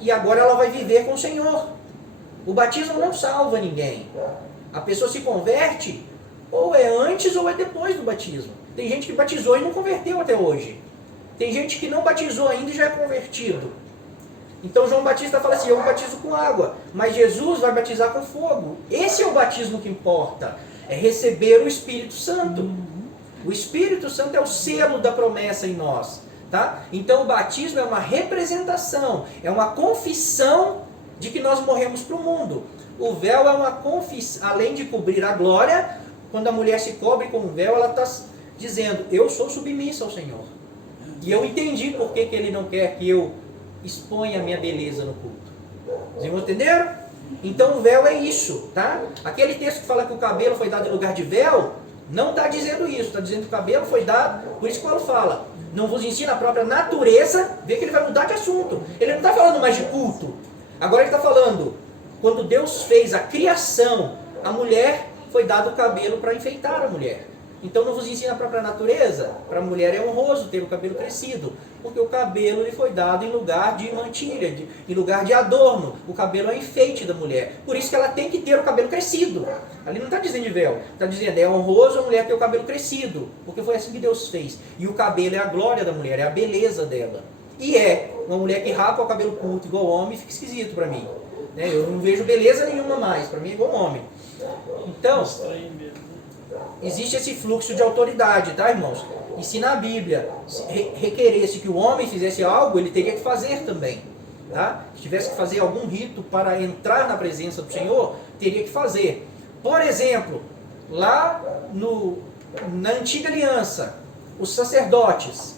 e agora ela vai viver com o Senhor. O batismo não salva ninguém. A pessoa se converte ou é antes ou é depois do batismo. Tem gente que batizou e não converteu até hoje. Tem gente que não batizou ainda e já é convertido. Então João Batista fala assim, eu batizo com água, mas Jesus vai batizar com fogo. Esse é o batismo que importa, é receber o Espírito Santo. O Espírito Santo é o selo da promessa em nós, tá? Então o batismo é uma representação, é uma confissão de que nós morremos para o mundo. O véu é uma confissão, além de cobrir a glória, quando a mulher se cobre com o véu, ela está dizendo, eu sou submissa ao Senhor. E eu entendi por que que Ele não quer que eu exponha a minha beleza no culto. Os irmãos entenderam? Então o véu é isso, tá? Aquele texto que fala que o cabelo foi dado em lugar de véu, não está dizendo isso, está dizendo que o cabelo foi dado, por isso que Paulo fala, não vos ensina a própria natureza, vê que ele vai mudar de assunto. Ele não está falando mais de culto. Agora ele está falando, quando Deus fez a criação, a mulher foi dado o cabelo para enfeitar a mulher. Então não vos ensina a própria natureza? Para a mulher é honroso ter o cabelo crescido, porque o cabelo lhe foi dado em lugar de mantilha, em lugar de adorno. O cabelo é enfeite da mulher. Por isso que ela tem que ter o cabelo crescido. Ali não está dizendo de véu. Está dizendo, é honroso a mulher ter o cabelo crescido, porque foi assim que Deus fez. E o cabelo é a glória da mulher, é a beleza dela. E uma mulher que rapa o cabelo curto igual homem, fica esquisito para mim. Né? Eu não vejo beleza nenhuma mais, para mim é igual homem. Então, existe esse fluxo de autoridade, tá, irmãos? E se na Bíblia requeresse que o homem fizesse algo, ele teria que fazer também, tá? Se tivesse que fazer algum rito para entrar na presença do Senhor, teria que fazer. Por exemplo, lá na antiga aliança, os sacerdotes,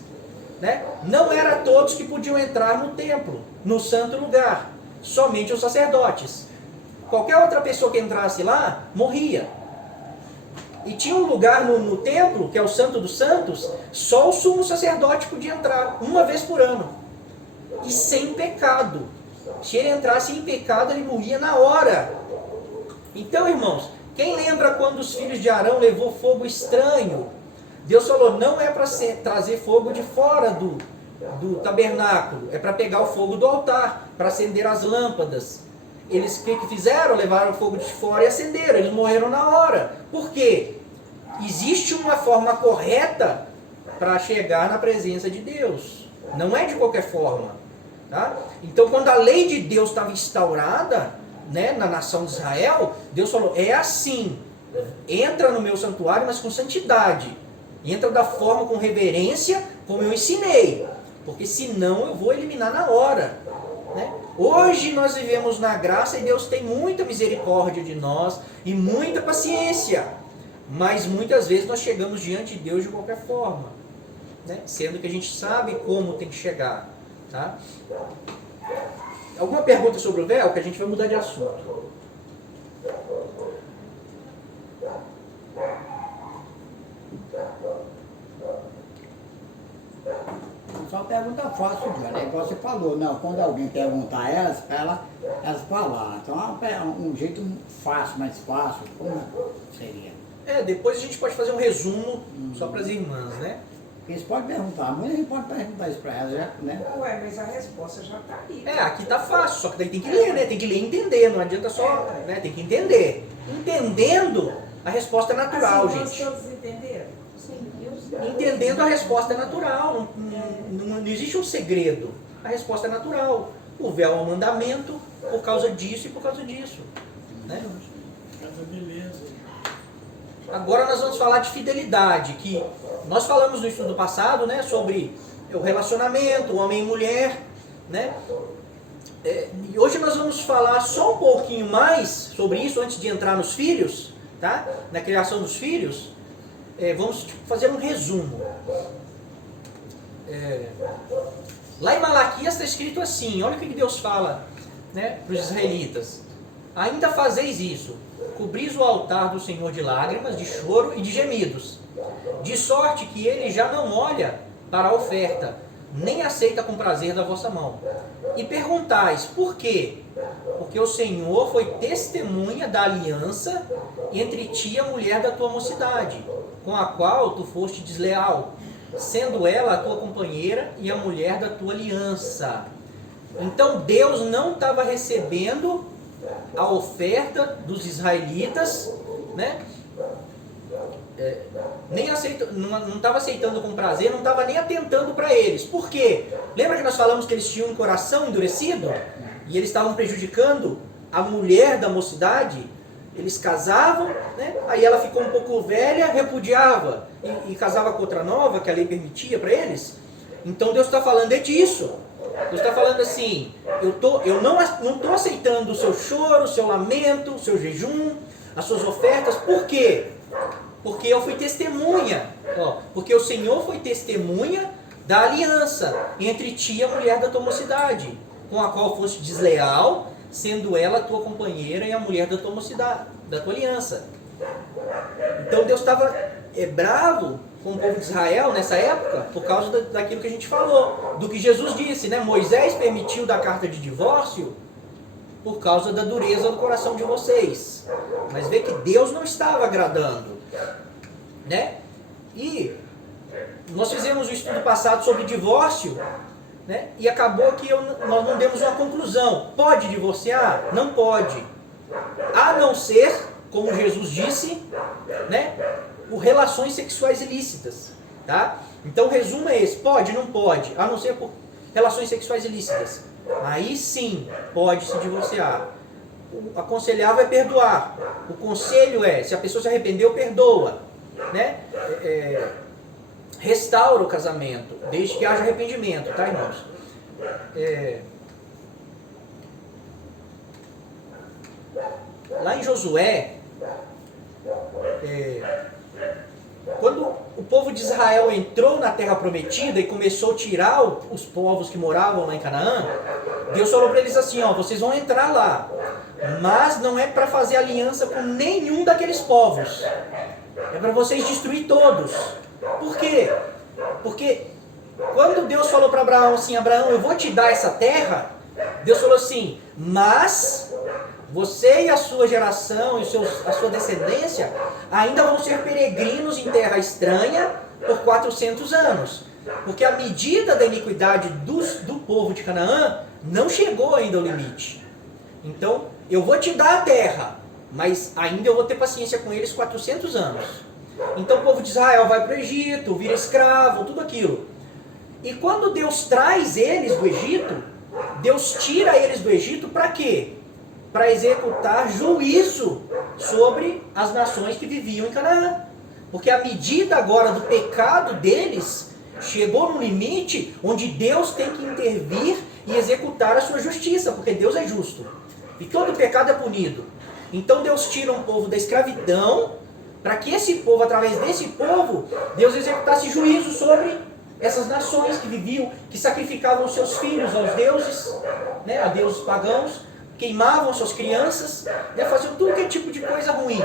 né? Não era todos que podiam entrar no templo, no santo lugar, somente os sacerdotes. Qualquer outra pessoa que entrasse lá, morria. E tinha um lugar no templo, que é o Santo dos Santos, só o sumo sacerdote podia entrar, uma vez por ano. E sem pecado. Se ele entrasse em pecado, ele morria na hora. Então, irmãos, quem lembra quando os filhos de Arão levou fogo estranho? Deus falou, não é para trazer fogo de fora do tabernáculo, é para pegar o fogo do altar, para acender as lâmpadas. Eles o que fizeram? Levaram o fogo de fora e acenderam, eles morreram na hora. Por quê? Existe uma forma correta para chegar na presença de Deus. Não é de qualquer forma. Tá? Então, quando a lei de Deus estava instaurada, né, na nação de Israel, Deus falou, é assim, entra no meu santuário, mas com santidade. Entra da forma, com reverência, como eu ensinei. Porque senão eu vou eliminar na hora. Né? Hoje nós vivemos na graça e Deus tem muita misericórdia de nós e muita paciência. Mas muitas vezes nós chegamos diante de Deus de qualquer forma, né? Sendo que a gente sabe como tem que chegar. Tá? Alguma pergunta sobre o véu? Que a gente vai mudar de assunto. Só pergunta fácil, Johnny. É igual você falou, não, quando alguém perguntar a elas, para elas falar. Então é um jeito fácil, mais fácil. Como seria? Depois a gente pode fazer um resumo só para as irmãs, né? Eles podem perguntar, muita gente pode perguntar isso para elas, já, né? Ué, mas a resposta já está aí. Aqui tá fácil, só que daí tem que ler, né? Tem que ler e entender, não adianta só, né? Tem que entender. Entendendo, a resposta é natural, Assim, gente. todos entenderam? Sim, eu Entendendo, a resposta é natural. Não existe um segredo. A resposta é natural. O véu é um mandamento por causa disso e por causa disso. Né? Beleza. Agora nós vamos falar de fidelidade, que nós falamos no estudo passado, né, sobre o relacionamento, o homem e mulher, né? E hoje nós vamos falar só um pouquinho mais sobre isso antes de entrar nos filhos, tá? Na criação dos filhos. Vamos fazer um resumo. Lá em Malaquias está escrito assim, olha o que Deus fala, né, para os israelitas. Ainda fazeis isso, cobris o altar do Senhor de lágrimas, de choro e de gemidos, de sorte que ele já não olha para a oferta, nem aceita com prazer da vossa mão. E perguntais, por quê? Porque o Senhor foi testemunha da aliança entre ti e a mulher da tua mocidade, com a qual tu foste desleal, sendo ela a tua companheira e a mulher da tua aliança. Então Deus não estava recebendo a oferta dos israelitas, né? Nem aceita, não estava aceitando com prazer, não estava nem atentando para eles. Por quê? Lembra que nós falamos que eles tinham um coração endurecido? E eles estavam prejudicando a mulher da mocidade? Eles casavam, né? Aí ela ficou um pouco velha, repudiava e casava com outra nova, que a lei permitia para eles. Então Deus está falando disso. Deus está falando assim, eu não estou aceitando o seu choro, o seu lamento, o seu jejum, as suas ofertas. Por quê? Porque eu fui testemunha, porque o Senhor foi testemunha da aliança entre ti e a mulher da tua mocidade, com a qual foste desleal, sendo ela a tua companheira e a mulher da tua mocidade, da tua aliança. Então Deus estava bravo com o povo de Israel nessa época, por causa daquilo que a gente falou, do que Jesus disse, né? Moisés permitiu dar carta de divórcio por causa da dureza do coração de vocês. Mas vê que Deus não estava agradando, né? E nós fizemos o estudo passado sobre divórcio, né? E acabou que nós não demos uma conclusão. Pode divorciar? Não pode. A não ser, como Jesus disse, né? Por relações sexuais ilícitas, tá? Então o resumo é esse, pode, não pode, a não ser por relações sexuais ilícitas. Aí sim, pode se divorciar. O aconselhável é perdoar. O conselho é, se a pessoa se arrependeu, perdoa, né? Restaura o casamento, desde que haja arrependimento, tá, irmãos? Lá em Josué, quando o povo de Israel entrou na terra prometida e começou a tirar os povos que moravam lá em Canaã, Deus falou para eles assim, vocês vão entrar lá, mas não é para fazer aliança com nenhum daqueles povos, é para vocês destruir todos. Por quê? Porque quando Deus falou para Abraão assim, Abraão, eu vou te dar essa terra, Deus falou assim, mas você e a sua geração e a sua descendência ainda vão ser peregrinos em terra estranha por 400 anos. Porque a medida da iniquidade do povo de Canaã não chegou ainda ao limite. Então, eu vou te dar a terra, mas ainda eu vou ter paciência com eles 400 anos. Então o povo de Israel vai para o Egito, vira escravo, tudo aquilo. E quando Deus traz eles do Egito, Deus tira eles do Egito para quê? Para executar juízo sobre as nações que viviam em Canaã. Porque a medida agora do pecado deles chegou no limite onde Deus tem que intervir e executar a sua justiça, porque Deus é justo. E todo pecado é punido. Então Deus tira um povo da escravidão, para que esse povo, através desse povo, Deus executasse juízo sobre essas nações que viviam, que sacrificavam seus filhos aos deuses, né, a deuses pagãos, queimavam suas crianças, né, faziam tudo que é tipo de coisa ruim.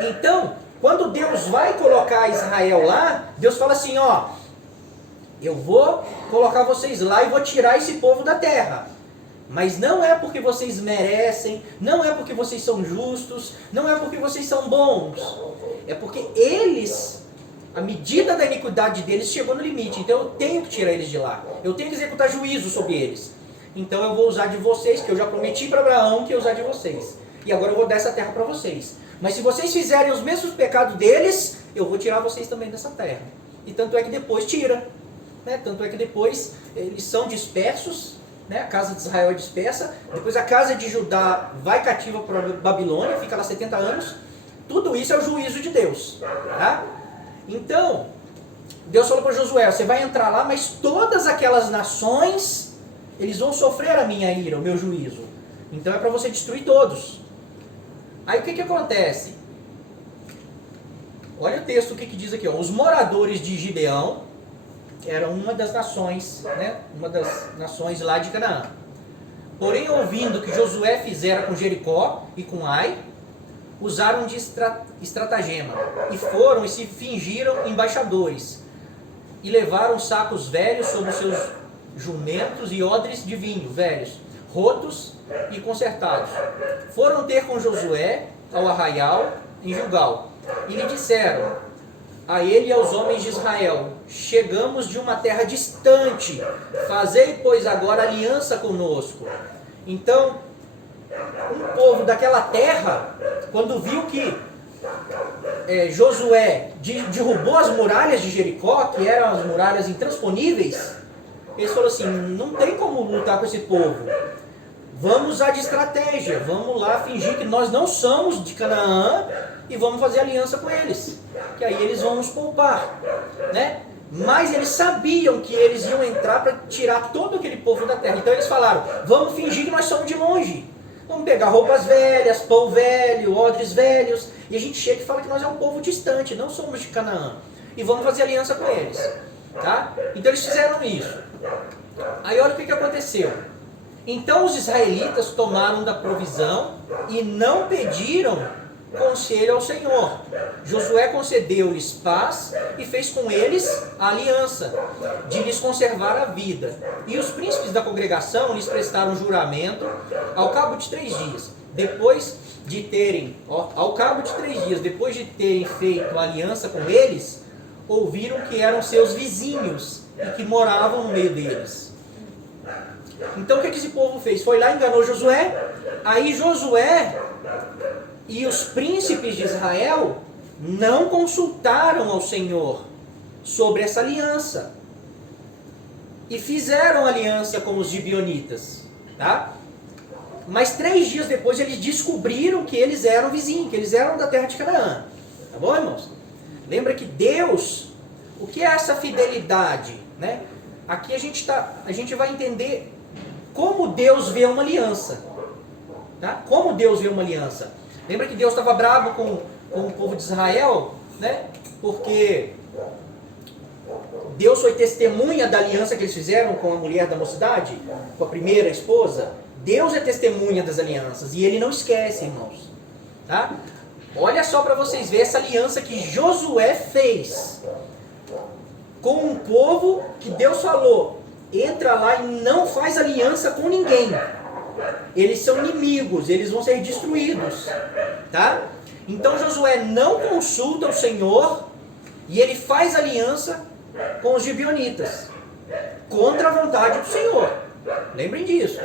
Então, quando Deus vai colocar Israel lá, Deus fala assim, ó, eu vou colocar vocês lá e vou tirar esse povo da terra. Mas não é porque vocês merecem, não é porque vocês são justos, não é porque vocês são bons. É porque eles, a medida da iniquidade deles chegou no limite. Então eu tenho que tirar eles de lá. Eu tenho que executar juízo sobre eles. Então eu vou usar de vocês, que eu já prometi para Abraão que ia usar de vocês. E agora eu vou dar essa terra para vocês. Mas se vocês fizerem os mesmos pecados deles, eu vou tirar vocês também dessa terra. E tanto é que depois tira. Né? Tanto é que depois eles são dispersos. Né? A casa de Israel é dispersa. Depois a casa de Judá vai cativa para a Babilônia, fica lá 70 anos. Tudo isso é o juízo de Deus. Tá? Então, Deus falou para Josué, você vai entrar lá, mas todas aquelas nações, eles vão sofrer a minha ira, o meu juízo. Então é para você destruir todos. Aí o que acontece? Olha o texto, o que diz aqui. Ó. Os moradores de Gibeão eram uma das nações, né? Uma das nações lá de Canaã. Porém, ouvindo que Josué fizera com Jericó e com Ai, usaram de estratagema, e foram e se fingiram embaixadores, e levaram sacos velhos sobre os seus jumentos e odres de vinho velhos, rotos e consertados. Foram ter com Josué ao arraial em Gilgal, e lhe disseram a ele e aos homens de Israel, chegamos de uma terra distante, fazei, pois, agora aliança conosco. Então, um povo daquela terra, quando viu que Josué derrubou as muralhas de Jericó, que eram as muralhas intransponíveis, eles falaram assim, não tem como lutar com esse povo. Vamos usar de estratégia, vamos lá fingir que nós não somos de Canaã e vamos fazer aliança com eles, que aí eles vão nos poupar, né? Mas eles sabiam que eles iam entrar para tirar todo aquele povo da terra. Então eles falaram, vamos fingir que nós somos de longe. Vamos pegar roupas velhas, pão velho, odres velhos, e a gente chega e fala que nós é um povo distante, não somos de Canaã. E vamos fazer aliança com eles. Tá? Então eles fizeram isso. Aí olha o que aconteceu. Então os israelitas tomaram da provisão e não pediram conselho ao Senhor. Josué concedeu-lhes paz e fez com eles a aliança de lhes conservar a vida. E os príncipes da congregação lhes prestaram juramento ao cabo de 3 dias. Depois de terem feito a aliança com eles, ouviram que eram seus vizinhos e que moravam no meio deles. Então o que esse povo fez? Foi lá e enganou Josué. Aí Josué e os príncipes de Israel não consultaram ao Senhor sobre essa aliança. E fizeram aliança com os gibeonitas. Tá? Mas 3 dias depois eles descobriram que eles eram vizinhos, que eles eram da terra de Canaã. Tá bom, irmãos? Lembra que Deus, o que é essa fidelidade? Né? Aqui a gente vai entender como Deus vê uma aliança. Tá? Como Deus vê uma aliança. Lembra que Deus estava bravo com o povo de Israel, né? Porque Deus foi testemunha da aliança que eles fizeram com a mulher da mocidade, com a primeira esposa. Deus é testemunha das alianças e Ele não esquece, irmãos. Tá? Olha só para vocês verem essa aliança que Josué fez com um povo que Deus falou, entra lá e não faz aliança com ninguém. Eles são inimigos, eles vão ser destruídos. Tá? Então Josué não consulta o Senhor e ele faz aliança com os gibeonitas, contra a vontade do Senhor. Lembrem disso.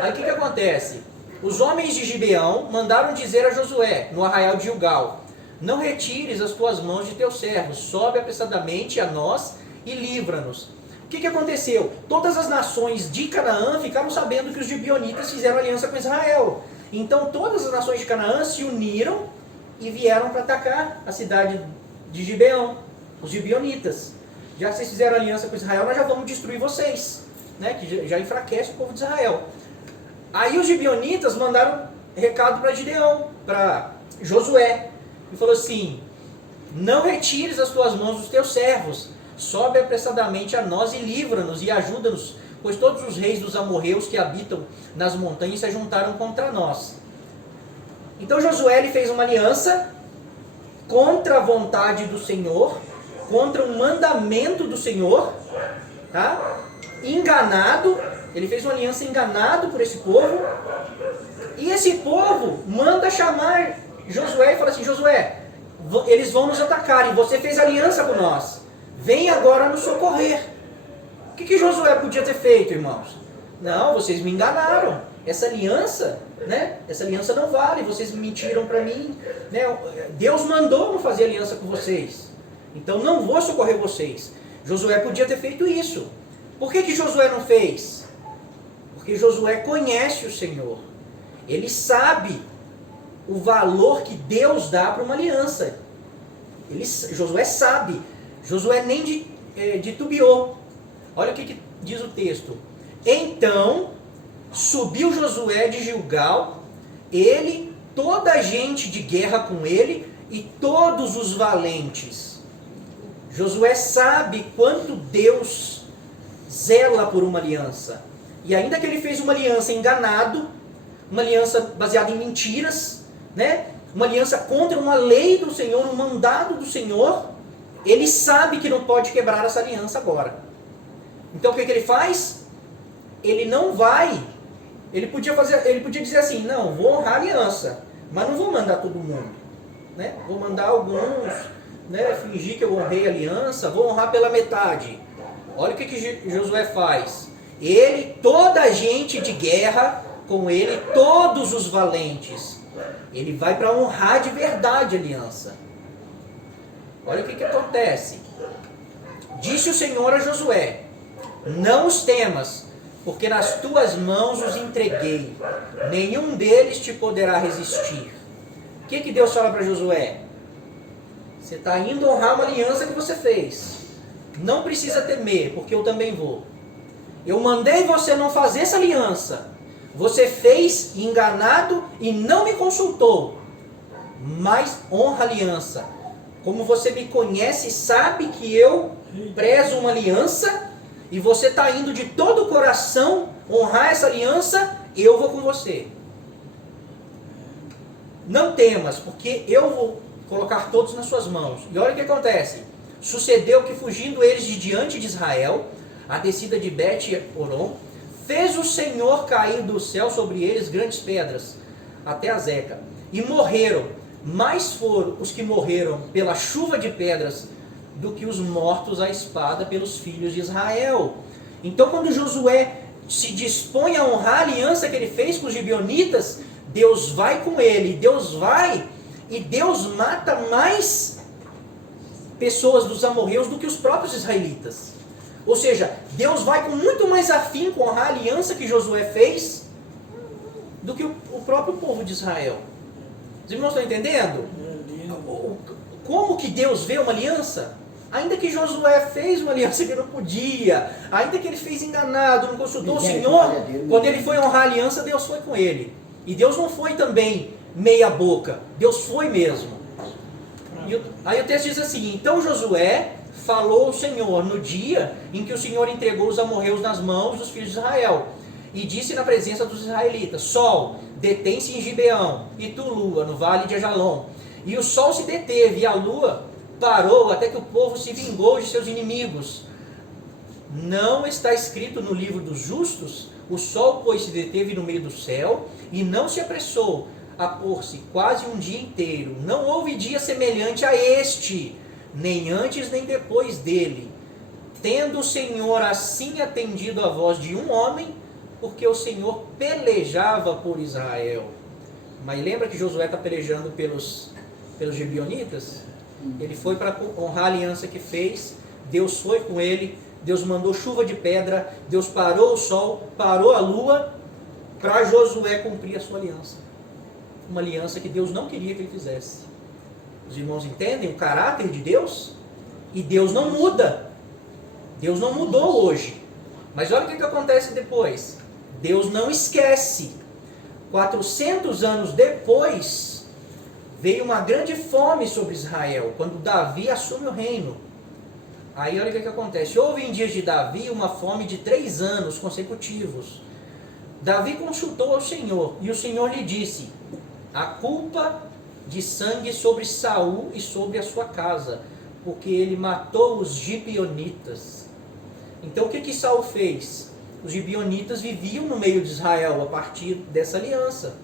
Aí o que acontece? Os homens de Gibeão mandaram dizer a Josué, no arraial de Gilgal, não retires as tuas mãos de teus servos, sobe apressadamente a nós e livra-nos. O que aconteceu? Todas as nações de Canaã ficaram sabendo que os gibeonitas fizeram aliança com Israel. Então todas as nações de Canaã se uniram e vieram para atacar a cidade de Gibeão, os gibeonitas. Já que vocês fizeram aliança com Israel, nós já vamos destruir vocês, né? Que já enfraquece o povo de Israel. Aí os gibeonitas mandaram recado para Gideão, para Josué, e falou assim, não retires as tuas mãos dos teus servos, sobe apressadamente a nós e livra-nos e ajuda-nos, pois todos os reis dos amorreus que habitam nas montanhas se juntaram contra nós. Então Josué ele fez uma aliança contra a vontade do Senhor, contra o mandamento do Senhor, tá? Enganado, ele fez uma aliança enganado por esse povo, e esse povo manda chamar Josué e fala assim: Josué, eles vão nos atacar e você fez aliança com nós, vem agora nos socorrer. O que Josué podia ter feito, irmãos? Não, vocês me enganaram, essa aliança, né? Essa aliança não vale, vocês mentiram para mim, né? Deus mandou não fazer aliança com vocês, então não vou socorrer vocês. Josué podia ter feito isso. Por que Josué não fez? Porque Josué conhece o Senhor. Ele sabe o valor que Deus dá para uma aliança. Josué sabe. Josué nem titubeou. Olha o que diz o texto. Então subiu Josué de Gilgal, ele, toda a gente de guerra com ele e todos os valentes. Josué sabe quanto Deus zela por uma aliança. E ainda que ele fez uma aliança enganado, uma aliança baseada em mentiras, né? Uma aliança contra uma lei do Senhor, um mandado do Senhor, ele sabe que não pode quebrar essa aliança agora. Então o que ele faz? Ele não vai. Ele podia dizer assim: não, vou honrar a aliança, mas não vou mandar todo mundo, né? Vou mandar alguns, né? Fingir que eu honrei a aliança, vou honrar pela metade. Olha o que Josué faz. Ele, toda a gente de guerra com ele, todos os valentes. Ele vai para honrar de verdade a aliança. Olha o que acontece. Disse o Senhor a Josué: não os temas, porque nas tuas mãos os entreguei. Nenhum deles te poderá resistir. O que Deus fala para Josué? Você está indo honrar uma aliança que você fez. Não precisa temer, porque eu também vou. Eu mandei você não fazer essa aliança. Você fez enganado e não me consultou. Mas honra a aliança. Como você me conhece e sabe que eu prezo uma aliança, e você está indo de todo o coração honrar essa aliança, eu vou com você. Não temas, porque eu vou colocar todos nas suas mãos. E olha o que acontece. Sucedeu que, fugindo eles de diante de Israel, a descida de Bet-Horon, fez o Senhor cair do céu sobre eles grandes pedras, até Azeca, e morreram. Mais foram os que morreram pela chuva de pedras do que os mortos à espada pelos filhos de Israel. Então, quando Josué se dispõe a honrar a aliança que ele fez com os gibeonitas, Deus vai com ele, Deus vai, e Deus mata mais pessoas dos amorreus do que os próprios israelitas. Ou seja, Deus vai com muito mais afinco honrar a aliança que Josué fez do que o próprio povo de Israel. Os irmãos estão entendendo? Como que Deus vê uma aliança? Ainda que Josué fez uma aliança que não podia, ainda que ele fez enganado, não consultou o Senhor, quando ele foi honrar a aliança, Deus foi com ele. E Deus não foi também meia boca, Deus foi mesmo. Aí o texto diz assim: então Josué falou ao Senhor no dia em que o Senhor entregou os amorreus nas mãos dos filhos de Israel, e disse na presença dos israelitas: Sol, detém-se em Gibeão, e tu, lua, no vale de Ajalon. E o sol se deteve, e a lua parou, até que o povo se vingou de seus inimigos. Não está escrito no livro dos justos? O sol, pois, se deteve no meio do céu, e não se apressou a pôr-se quase um dia inteiro. Não houve dia semelhante a este, nem antes nem depois dele, tendo o Senhor assim atendido a voz de um homem, porque o Senhor pelejava por Israel. Mas lembra que Josué está pelejando pelos gibeonitas? Ele foi para honrar a aliança que fez, Deus foi com ele, Deus mandou chuva de pedra, Deus parou o sol, parou a lua, para Josué cumprir a sua aliança. Uma aliança que Deus não queria que ele fizesse. Os irmãos entendem o caráter de Deus? E Deus não muda. Deus não mudou hoje. Mas olha o que acontece depois. Deus não esquece. 400 anos depois, veio uma grande fome sobre Israel, quando Davi assume o reino. Aí olha o que acontece. Houve em dias de Davi uma fome de 3 anos consecutivos. Davi consultou ao Senhor, e o Senhor lhe disse: a culpa de sangue sobre Saul e sobre a sua casa, porque ele matou os gibeonitas. Então o que Saul fez? Os gibeonitas viviam no meio de Israel a partir dessa aliança.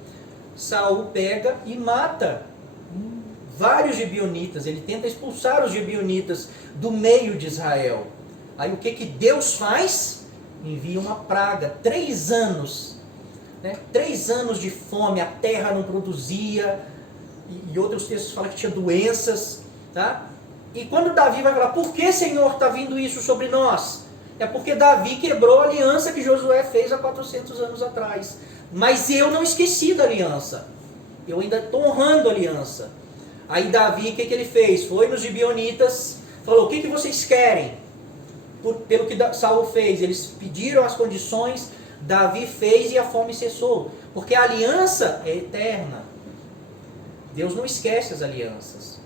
Saul pega e mata vários gibeonitas. Ele tenta expulsar os gibeonitas do meio de Israel. Aí o que Deus faz? Envia uma praga. 3 anos. 3 anos de fome, a terra não produzia. E outros textos falam que tinha doenças. Tá? E quando Davi vai falar, por que, Senhor, está vindo isso sobre nós? É porque Davi quebrou a aliança que Josué fez há 400 anos atrás. Mas eu não esqueci da aliança. Eu ainda estou honrando a aliança. Aí Davi, o que ele fez? Foi nos gibeonitas, falou, o que vocês querem? Pelo que Saul fez, eles pediram as condições, Davi fez e a fome cessou. Porque a aliança é eterna. Deus não esquece as alianças.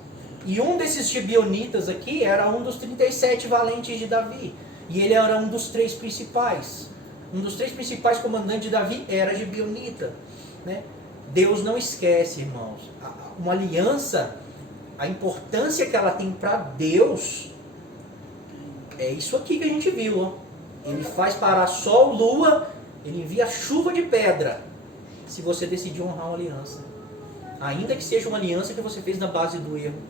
E um desses gibeonitas aqui era um dos 37 valentes de Davi. E ele era um dos 3 principais. Um dos 3 principais comandantes de Davi era gibeonita. Né? Deus não esquece, irmãos. Uma aliança, a importância que ela tem para Deus, é isso aqui que a gente viu. Ó. Ele faz parar sol, lua, ele envia chuva de pedra, se você decidir honrar uma aliança. Ainda que seja uma aliança que você fez na base do erro,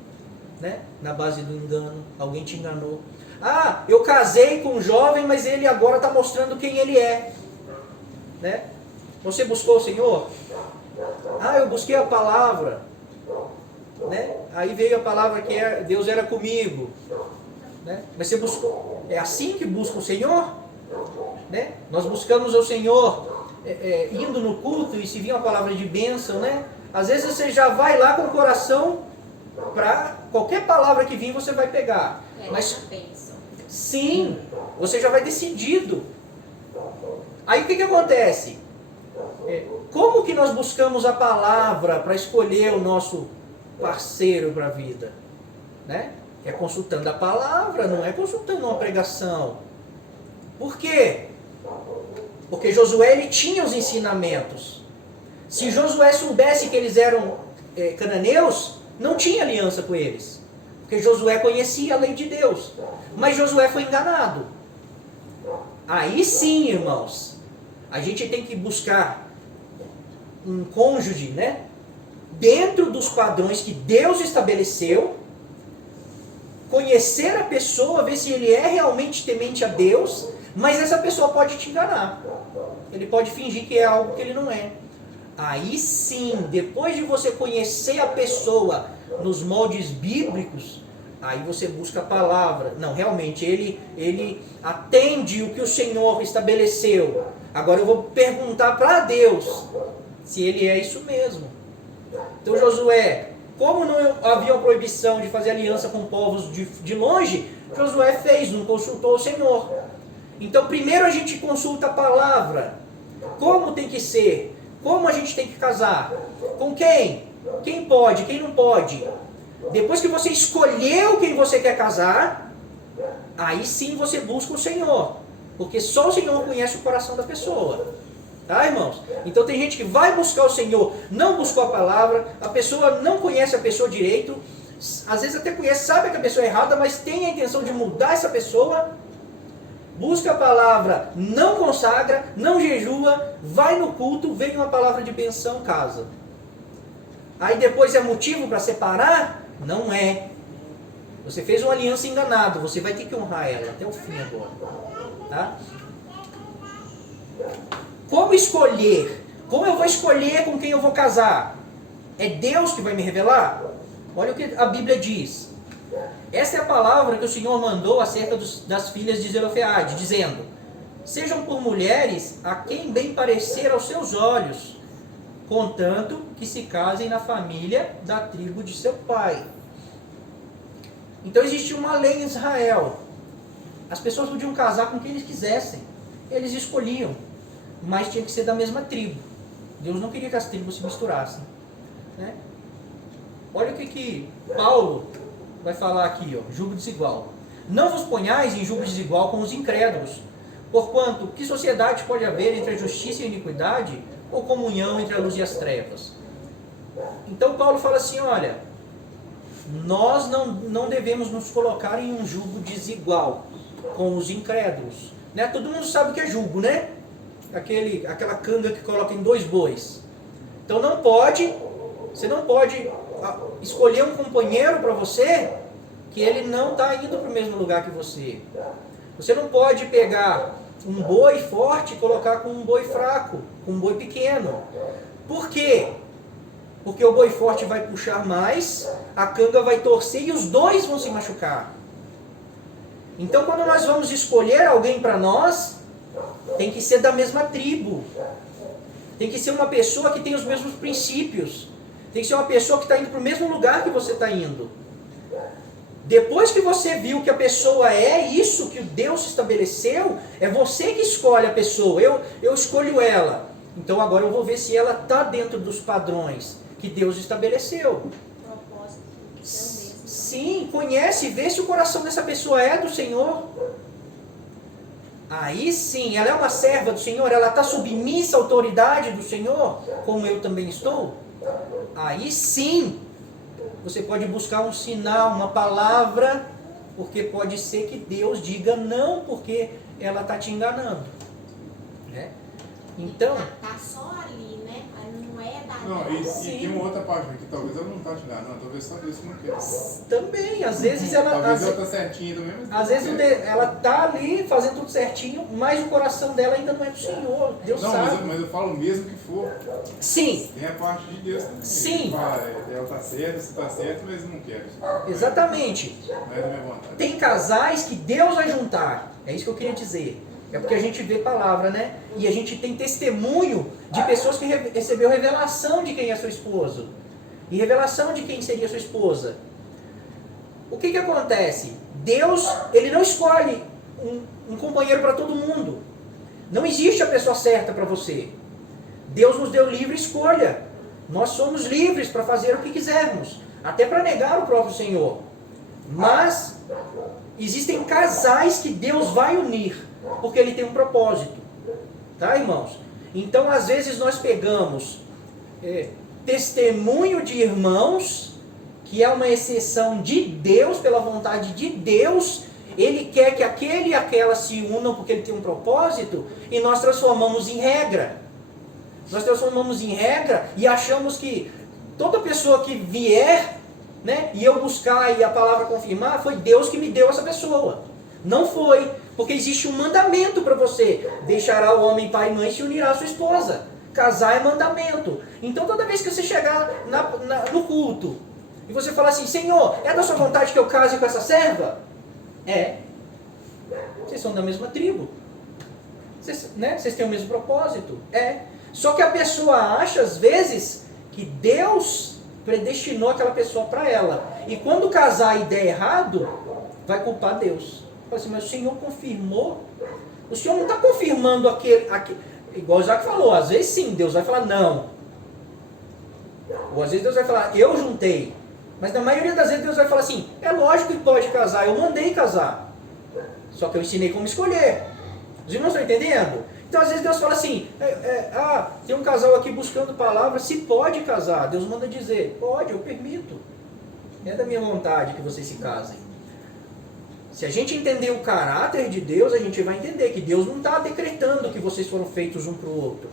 né? Na base do engano, alguém te enganou. Ah, eu casei com um jovem, mas ele agora está mostrando quem ele é. Né? Você buscou o Senhor? Ah, eu busquei a palavra. Né? Aí veio a palavra que Deus era comigo. Né? Mas você buscou? É assim que busca o Senhor? Né? Nós buscamos o Senhor indo no culto e se vir uma palavra de bênção, né? Às vezes você já vai lá com o coração para qualquer palavra que vir você vai pegar. Mas sim, você já vai decidido. Aí o que acontece? Como que nós buscamos a palavra para escolher o nosso parceiro para a vida? Né? É consultando a palavra, não é consultando uma pregação. Por quê? Porque Josué ele tinha os ensinamentos. Se Josué soubesse que eles eram cananeus, não tinha aliança com eles. Porque Josué conhecia a lei de Deus. Mas Josué foi enganado. Aí sim, irmãos, a gente tem que buscar um cônjuge, né? Dentro dos padrões que Deus estabeleceu. Conhecer a pessoa, ver se ele é realmente temente a Deus. Mas essa pessoa pode te enganar. Ele pode fingir que é algo que ele não é. Aí sim, depois de você conhecer a pessoa nos moldes bíblicos, aí você busca a palavra. Não, realmente, ele atende o que o Senhor estabeleceu. Agora eu vou perguntar para Deus se ele é isso mesmo. Então Josué, como não havia uma proibição de fazer aliança com povos de longe, Josué fez, não consultou o Senhor. Então primeiro a gente consulta a palavra. Como tem que ser? Como a gente tem que casar? Com quem? Quem pode? Quem não pode? Depois que você escolheu quem você quer casar, aí sim você busca o Senhor. Porque só o Senhor conhece o coração da pessoa. Tá, irmãos? Então tem gente que vai buscar o Senhor, não buscou a palavra, a pessoa não conhece a pessoa direito, às vezes até conhece, sabe que a pessoa é errada, mas tem a intenção de mudar essa pessoa. Busca a palavra, não consagra, não jejua, vai no culto, vem uma palavra de benção, casa. Aí depois é motivo para separar? Não é. Você fez uma aliança enganado, você vai ter que honrar ela até o fim agora. Tá? Como escolher? Como eu vou escolher com quem eu vou casar? É Deus que vai me revelar? Olha o que a Bíblia diz. Esta é a palavra que o Senhor mandou acerca das filhas de Zelofeade, dizendo: sejam por mulheres a quem bem parecer aos seus olhos, contanto que se casem na família da tribo de seu pai. Então existia uma lei em Israel. As pessoas podiam casar com quem eles quisessem. Eles escolhiam, mas tinha que ser da mesma tribo. Deus não queria que as tribos se misturassem. Né? Olha o que Paulo vai falar aqui, ó, jugo desigual. Não vos ponhais em jugo desigual com os incrédulos, porquanto, que sociedade pode haver entre a justiça e a iniquidade, ou comunhão entre a luz e as trevas? Então Paulo fala assim, olha, nós não devemos nos colocar em um jugo desigual com os incrédulos. Né? Todo mundo sabe o que é jugo, né? Aquela canga que coloca em 2 bois. Então você não pode escolher um companheiro para você que ele não está indo para o mesmo lugar que você. Você não pode pegar um boi forte e colocar com um boi fraco, com um boi pequeno. Por quê? Porque o boi forte vai puxar mais, a canga vai torcer e os dois vão se machucar. Então quando nós vamos escolher alguém para nós, tem que ser da mesma tribo. Tem que ser uma pessoa que tem os mesmos princípios. Tem que ser uma pessoa que está indo para o mesmo lugar que você está indo. Depois que você viu que a pessoa é isso que Deus estabeleceu, é você que escolhe a pessoa. Eu escolho ela. Então agora eu vou ver se ela está dentro dos padrões que Deus estabeleceu. Propósito que Deus mesmo. Sim, conhece, vê se o coração dessa pessoa é do Senhor. Aí sim, ela é uma serva do Senhor, ela está submissa à autoridade do Senhor, como eu também estou. Aí sim, você pode buscar um sinal, uma palavra, porque pode ser que Deus diga não, porque ela está te enganando. Né? Então... Tá só ali, né? Não é da... Não, e tem uma outra página que talvez ela não está te enganando, talvez só Deus que não quer. Também, às vezes ela... Talvez ela está certinha do mesmo. Às vezes ela está ali fazendo tudo certinho, mas o coração dela ainda não é do Senhor. Deus não, sabe. mas eu falo mesmo que for. Sim. Tem a parte de Deus também. Sim. Ele fala, ela está certa, você está certo, mas não quero. Exatamente. Não é da minha vontade. Tem casais que Deus vai juntar. É isso que eu queria dizer. É porque a gente vê palavra, né? E a gente tem testemunho de pessoas que recebeu revelação de quem é seu esposo. E revelação de quem seria sua esposa. O que acontece? Deus, Ele não escolhe um companheiro para todo mundo. Não existe a pessoa certa para você. Deus nos deu livre escolha. Nós somos livres para fazer o que quisermos. Até para negar o próprio Senhor. Mas existem casais que Deus vai unir. Porque Ele tem um propósito. Tá, irmãos? Então, às vezes, nós pegamos testemunho de irmãos, que é uma exceção de Deus, pela vontade de Deus. Ele quer que aquele e aquela se unam porque Ele tem um propósito, e nós transformamos em regra. Nós transformamos em regra e achamos que toda pessoa que vier, né, e eu buscar e a palavra confirmar, foi Deus que me deu essa pessoa. Não foi, porque existe um mandamento para você. Deixará o homem pai e mãe e se unirá à sua esposa. Casar é mandamento. Então toda vez que você chegar no culto e você falar assim, Senhor, é da sua vontade que eu case com essa serva? É. Vocês são da mesma tribo. Vocês têm o mesmo propósito. É. Só que a pessoa acha, às vezes, que Deus predestinou aquela pessoa para ela. E quando casar e der errado, vai culpar Deus. Fala assim, mas o Senhor confirmou. O Senhor não está confirmando aquele. Igual o Isaac falou, às vezes sim, Deus vai falar não. Ou às vezes Deus vai falar, eu juntei. Mas na maioria das vezes Deus vai falar assim, é lógico que pode casar, eu mandei casar. Só que eu ensinei como escolher. Os irmãos estão entendendo? Então às vezes Deus fala assim, tem um casal aqui buscando palavras, se pode casar. Deus manda dizer, pode, eu permito. É da minha vontade que vocês se casem. Se a gente entender o caráter de Deus, a gente vai entender que Deus não está decretando que vocês foram feitos um para o outro.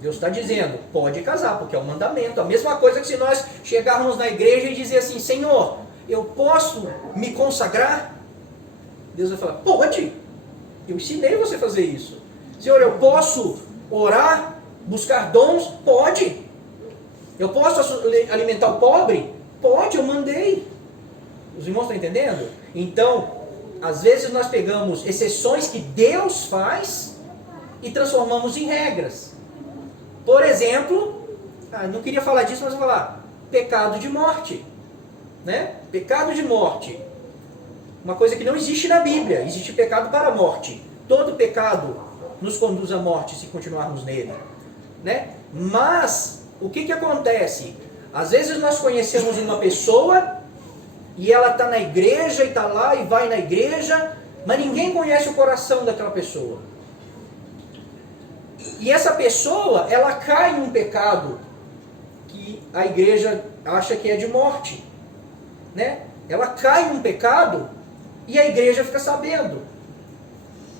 Deus está dizendo, pode casar, porque é um mandamento. A mesma coisa que se nós chegarmos na igreja e dizer assim, Senhor, eu posso me consagrar? Deus vai falar, pode. Eu ensinei você a fazer isso. Senhor, eu posso orar, buscar dons? Pode. Eu posso alimentar o pobre? Pode, eu mandei. Os irmãos estão entendendo? Então, às vezes nós pegamos exceções que Deus faz e transformamos em regras. Por exemplo, não queria falar disso, mas vou falar, pecado de morte. Né? Pecado de morte. Uma coisa que não existe na Bíblia, existe pecado para a morte. Todo pecado nos conduz à morte se continuarmos nele. Né? Mas, o que acontece? Às vezes nós conhecemos uma pessoa e ela está na igreja e está lá e vai na igreja, mas ninguém conhece o coração daquela pessoa. E essa pessoa, ela cai em um pecado que a igreja acha que é de morte, né? Ela cai em um pecado e a igreja fica sabendo.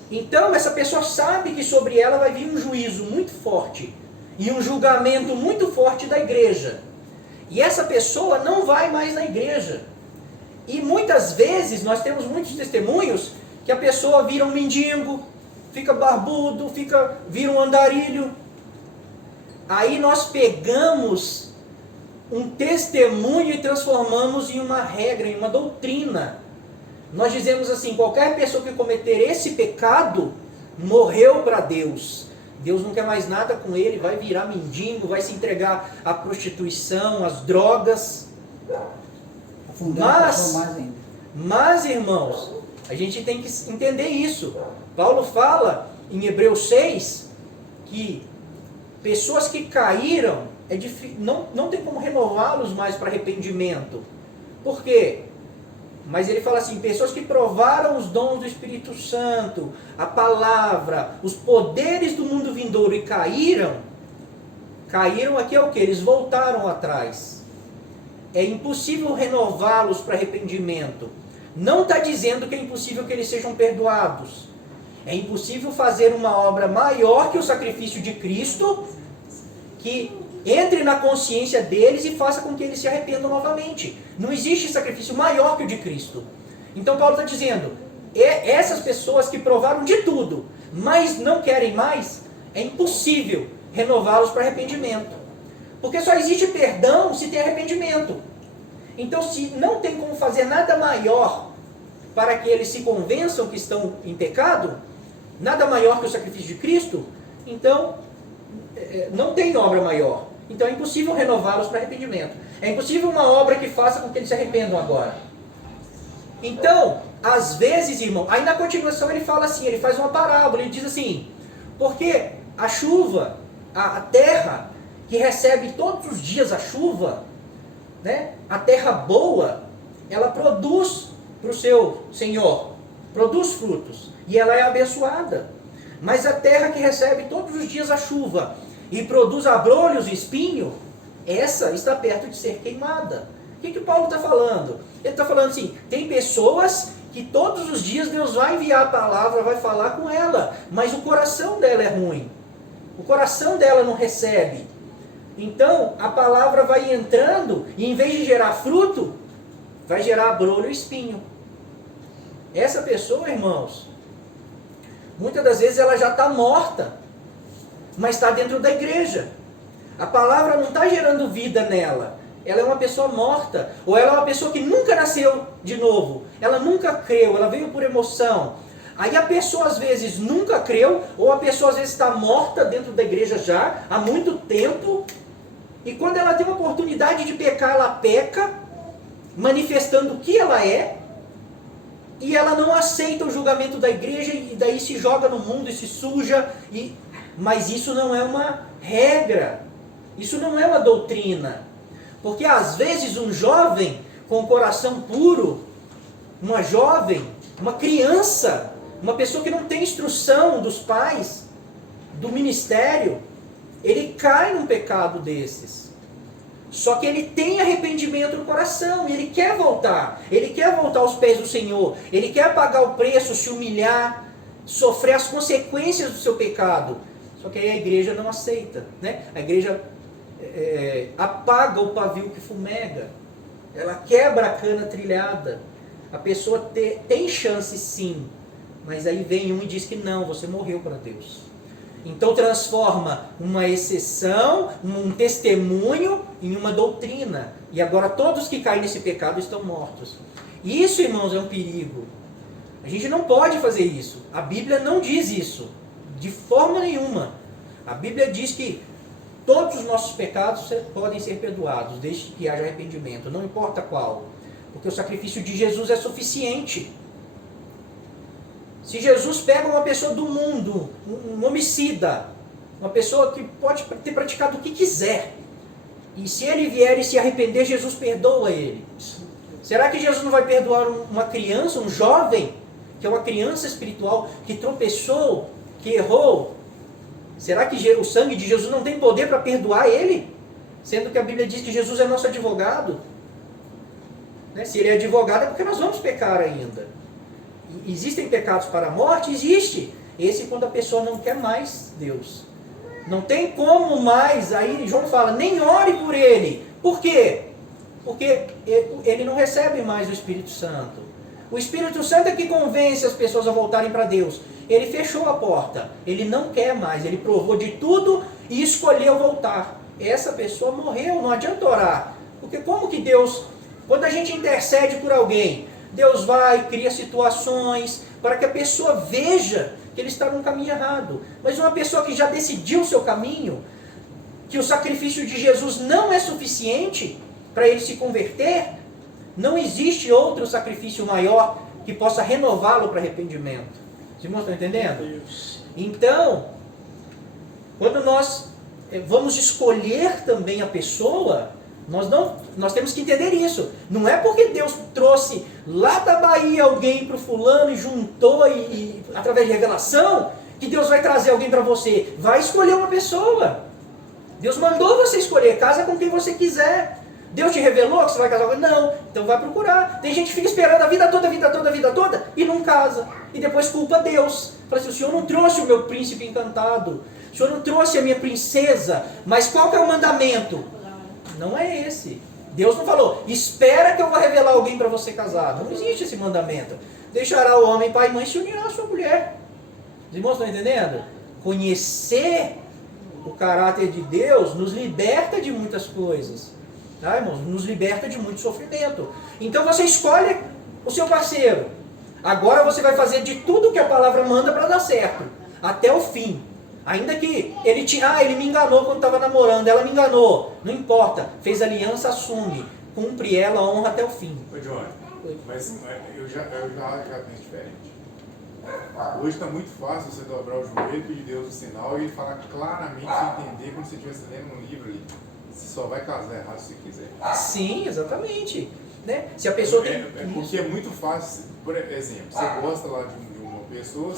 Então essa pessoa sabe que sobre ela vai vir um juízo muito forte e um julgamento muito forte da igreja. E essa pessoa não vai mais na igreja. E muitas vezes nós temos muitos testemunhos que a pessoa vira um mendigo, fica barbudo, vira um andarilho. Aí nós pegamos um testemunho e transformamos em uma regra, em uma doutrina. Nós dizemos assim, qualquer pessoa que cometer esse pecado, morreu para Deus. Deus não quer mais nada com ele, vai virar mendigo, vai se entregar à prostituição, às drogas. Mas, irmãos, a gente tem que entender isso. Paulo fala em Hebreus 6 que pessoas que caíram, não tem como renová-los mais para arrependimento. Por quê? Mas ele fala assim, pessoas que provaram os dons do Espírito Santo, a palavra, os poderes do mundo vindouro e caíram aqui é o que? Eles voltaram atrás. É impossível renová-los para arrependimento. Não está dizendo que é impossível que eles sejam perdoados. É impossível fazer uma obra maior que o sacrifício de Cristo, que entre na consciência deles e faça com que eles se arrependam novamente. Não existe sacrifício maior que o de Cristo. Então Paulo está dizendo, essas pessoas que provaram de tudo, mas não querem mais, é impossível renová-los para arrependimento. Porque só existe perdão se tem arrependimento. Então, se não tem como fazer nada maior para que eles se convençam que estão em pecado, nada maior que o sacrifício de Cristo, então não tem obra maior. Então é impossível renová-los para arrependimento. É impossível uma obra que faça com que eles se arrependam agora. Então, às vezes, irmão, aí na continuação ele fala assim, ele faz uma parábola, ele diz assim, porque a chuva, a terra que recebe todos os dias a chuva, né, a terra boa, ela produz para o seu Senhor, produz frutos, e ela é abençoada. Mas a terra que recebe todos os dias a chuva e produz abrolhos e espinho, essa está perto de ser queimada. O que Paulo está falando? Ele está falando assim, tem pessoas que todos os dias Deus vai enviar a palavra, vai falar com ela, mas o coração dela é ruim. O coração dela não recebe. Então, a palavra vai entrando e em vez de gerar fruto, vai gerar abrolho e espinho. Essa pessoa, irmãos, muitas das vezes ela já está morta, mas está dentro da igreja. A palavra não está gerando vida nela. Ela é uma pessoa morta. Ou ela é uma pessoa que nunca nasceu de novo. Ela nunca creu, ela veio por emoção. Aí a pessoa às vezes nunca creu, ou a pessoa às vezes está morta dentro da igreja já, há muito tempo. E quando ela tem uma oportunidade de pecar, ela peca, manifestando o que ela é. E ela não aceita o julgamento da igreja e daí se joga no mundo e se suja. Mas isso não é uma regra. Isso não é uma doutrina. Porque às vezes um jovem com o coração puro, uma jovem, uma criança, uma pessoa que não tem instrução dos pais, do ministério, ele cai num pecado desses. Só que ele tem arrependimento no coração, e ele quer voltar aos pés do Senhor, ele quer pagar o preço, se humilhar, sofrer as consequências do seu pecado. Só que aí a igreja não aceita, né? A igreja apaga o pavio que fumega, ela quebra a cana trilhada. A pessoa tem chance sim, mas aí vem um e diz que não, você morreu para Deus. Então transforma uma exceção, um testemunho em uma doutrina. E agora todos que caem nesse pecado estão mortos. E isso, irmãos, é um perigo. A gente não pode fazer isso. A Bíblia não diz isso, de forma nenhuma. A Bíblia diz que todos os nossos pecados podem ser perdoados, desde que haja arrependimento, não importa qual. Porque o sacrifício de Jesus é suficiente. Se Jesus pega uma pessoa do mundo, um homicida, uma pessoa que pode ter praticado o que quiser, e se ele vier e se arrepender, Jesus perdoa ele. Será que Jesus não vai perdoar uma criança, um jovem, que é uma criança espiritual, que tropeçou, que errou? Será que o sangue de Jesus não tem poder para perdoar ele? Sendo que a Bíblia diz que Jesus é nosso advogado. Né? Se ele é advogado é porque nós vamos pecar ainda. E existem pecados para a morte? Existe. Esse é quando a pessoa não quer mais Deus. Não tem como mais, aí João fala, nem ore por ele. Por quê? Porque ele não recebe mais o Espírito Santo. O Espírito Santo é que convence as pessoas a voltarem para Deus. Ele fechou a porta, ele não quer mais, ele provou de tudo e escolheu voltar. Essa pessoa morreu, não adianta orar. Porque como que Deus, quando a gente intercede por alguém, Deus vai, cria situações para que a pessoa veja que ele está num caminho errado. Mas uma pessoa que já decidiu o seu caminho, que o sacrifício de Jesus não é suficiente para ele se converter, não existe outro sacrifício maior que possa renová-lo para arrependimento. Os irmãos estão entendendo? Então, quando nós vamos escolher também a pessoa, nós temos que entender isso. Não é porque Deus trouxe lá da Bahia alguém para o fulano e juntou e através de revelação, que Deus vai trazer alguém para você. Vai escolher uma pessoa. Deus mandou você escolher, casa com quem você quiser. Deus te revelou que você vai casar com alguém? Não, então vai procurar. Tem gente que fica esperando a vida toda e não casa. E depois culpa Deus. Fala assim, o Senhor não trouxe o meu príncipe encantado. O Senhor não trouxe a minha princesa. Mas qual que é o mandamento? Não é esse. Deus não falou, espera que eu vou revelar alguém para você casar. Não existe esse mandamento. Deixará o homem, pai e mãe, se unirá à sua mulher. Os irmãos estão entendendo? Conhecer o caráter de Deus nos liberta de muitas coisas. Tá, irmãos? Nos liberta de muito sofrimento. Então você escolhe o seu parceiro. Agora você vai fazer de tudo que a palavra manda para dar certo. Até o fim. Ainda que ele me enganou quando estava namorando, ela me enganou. Não importa. Fez aliança, assume. Cumpre ela, honra até o fim. Ô, Johnny, mas eu já penso diferente. Hoje está muito fácil você dobrar o joelho, pedir Deus o sinal e ele falar claramente, você entender, como se estivesse lendo um livro ali. Você só vai casar errado se quiser. Sim, exatamente. Né? Se a pessoa tem... Porque é muito fácil, por exemplo, você gosta lá de uma pessoa,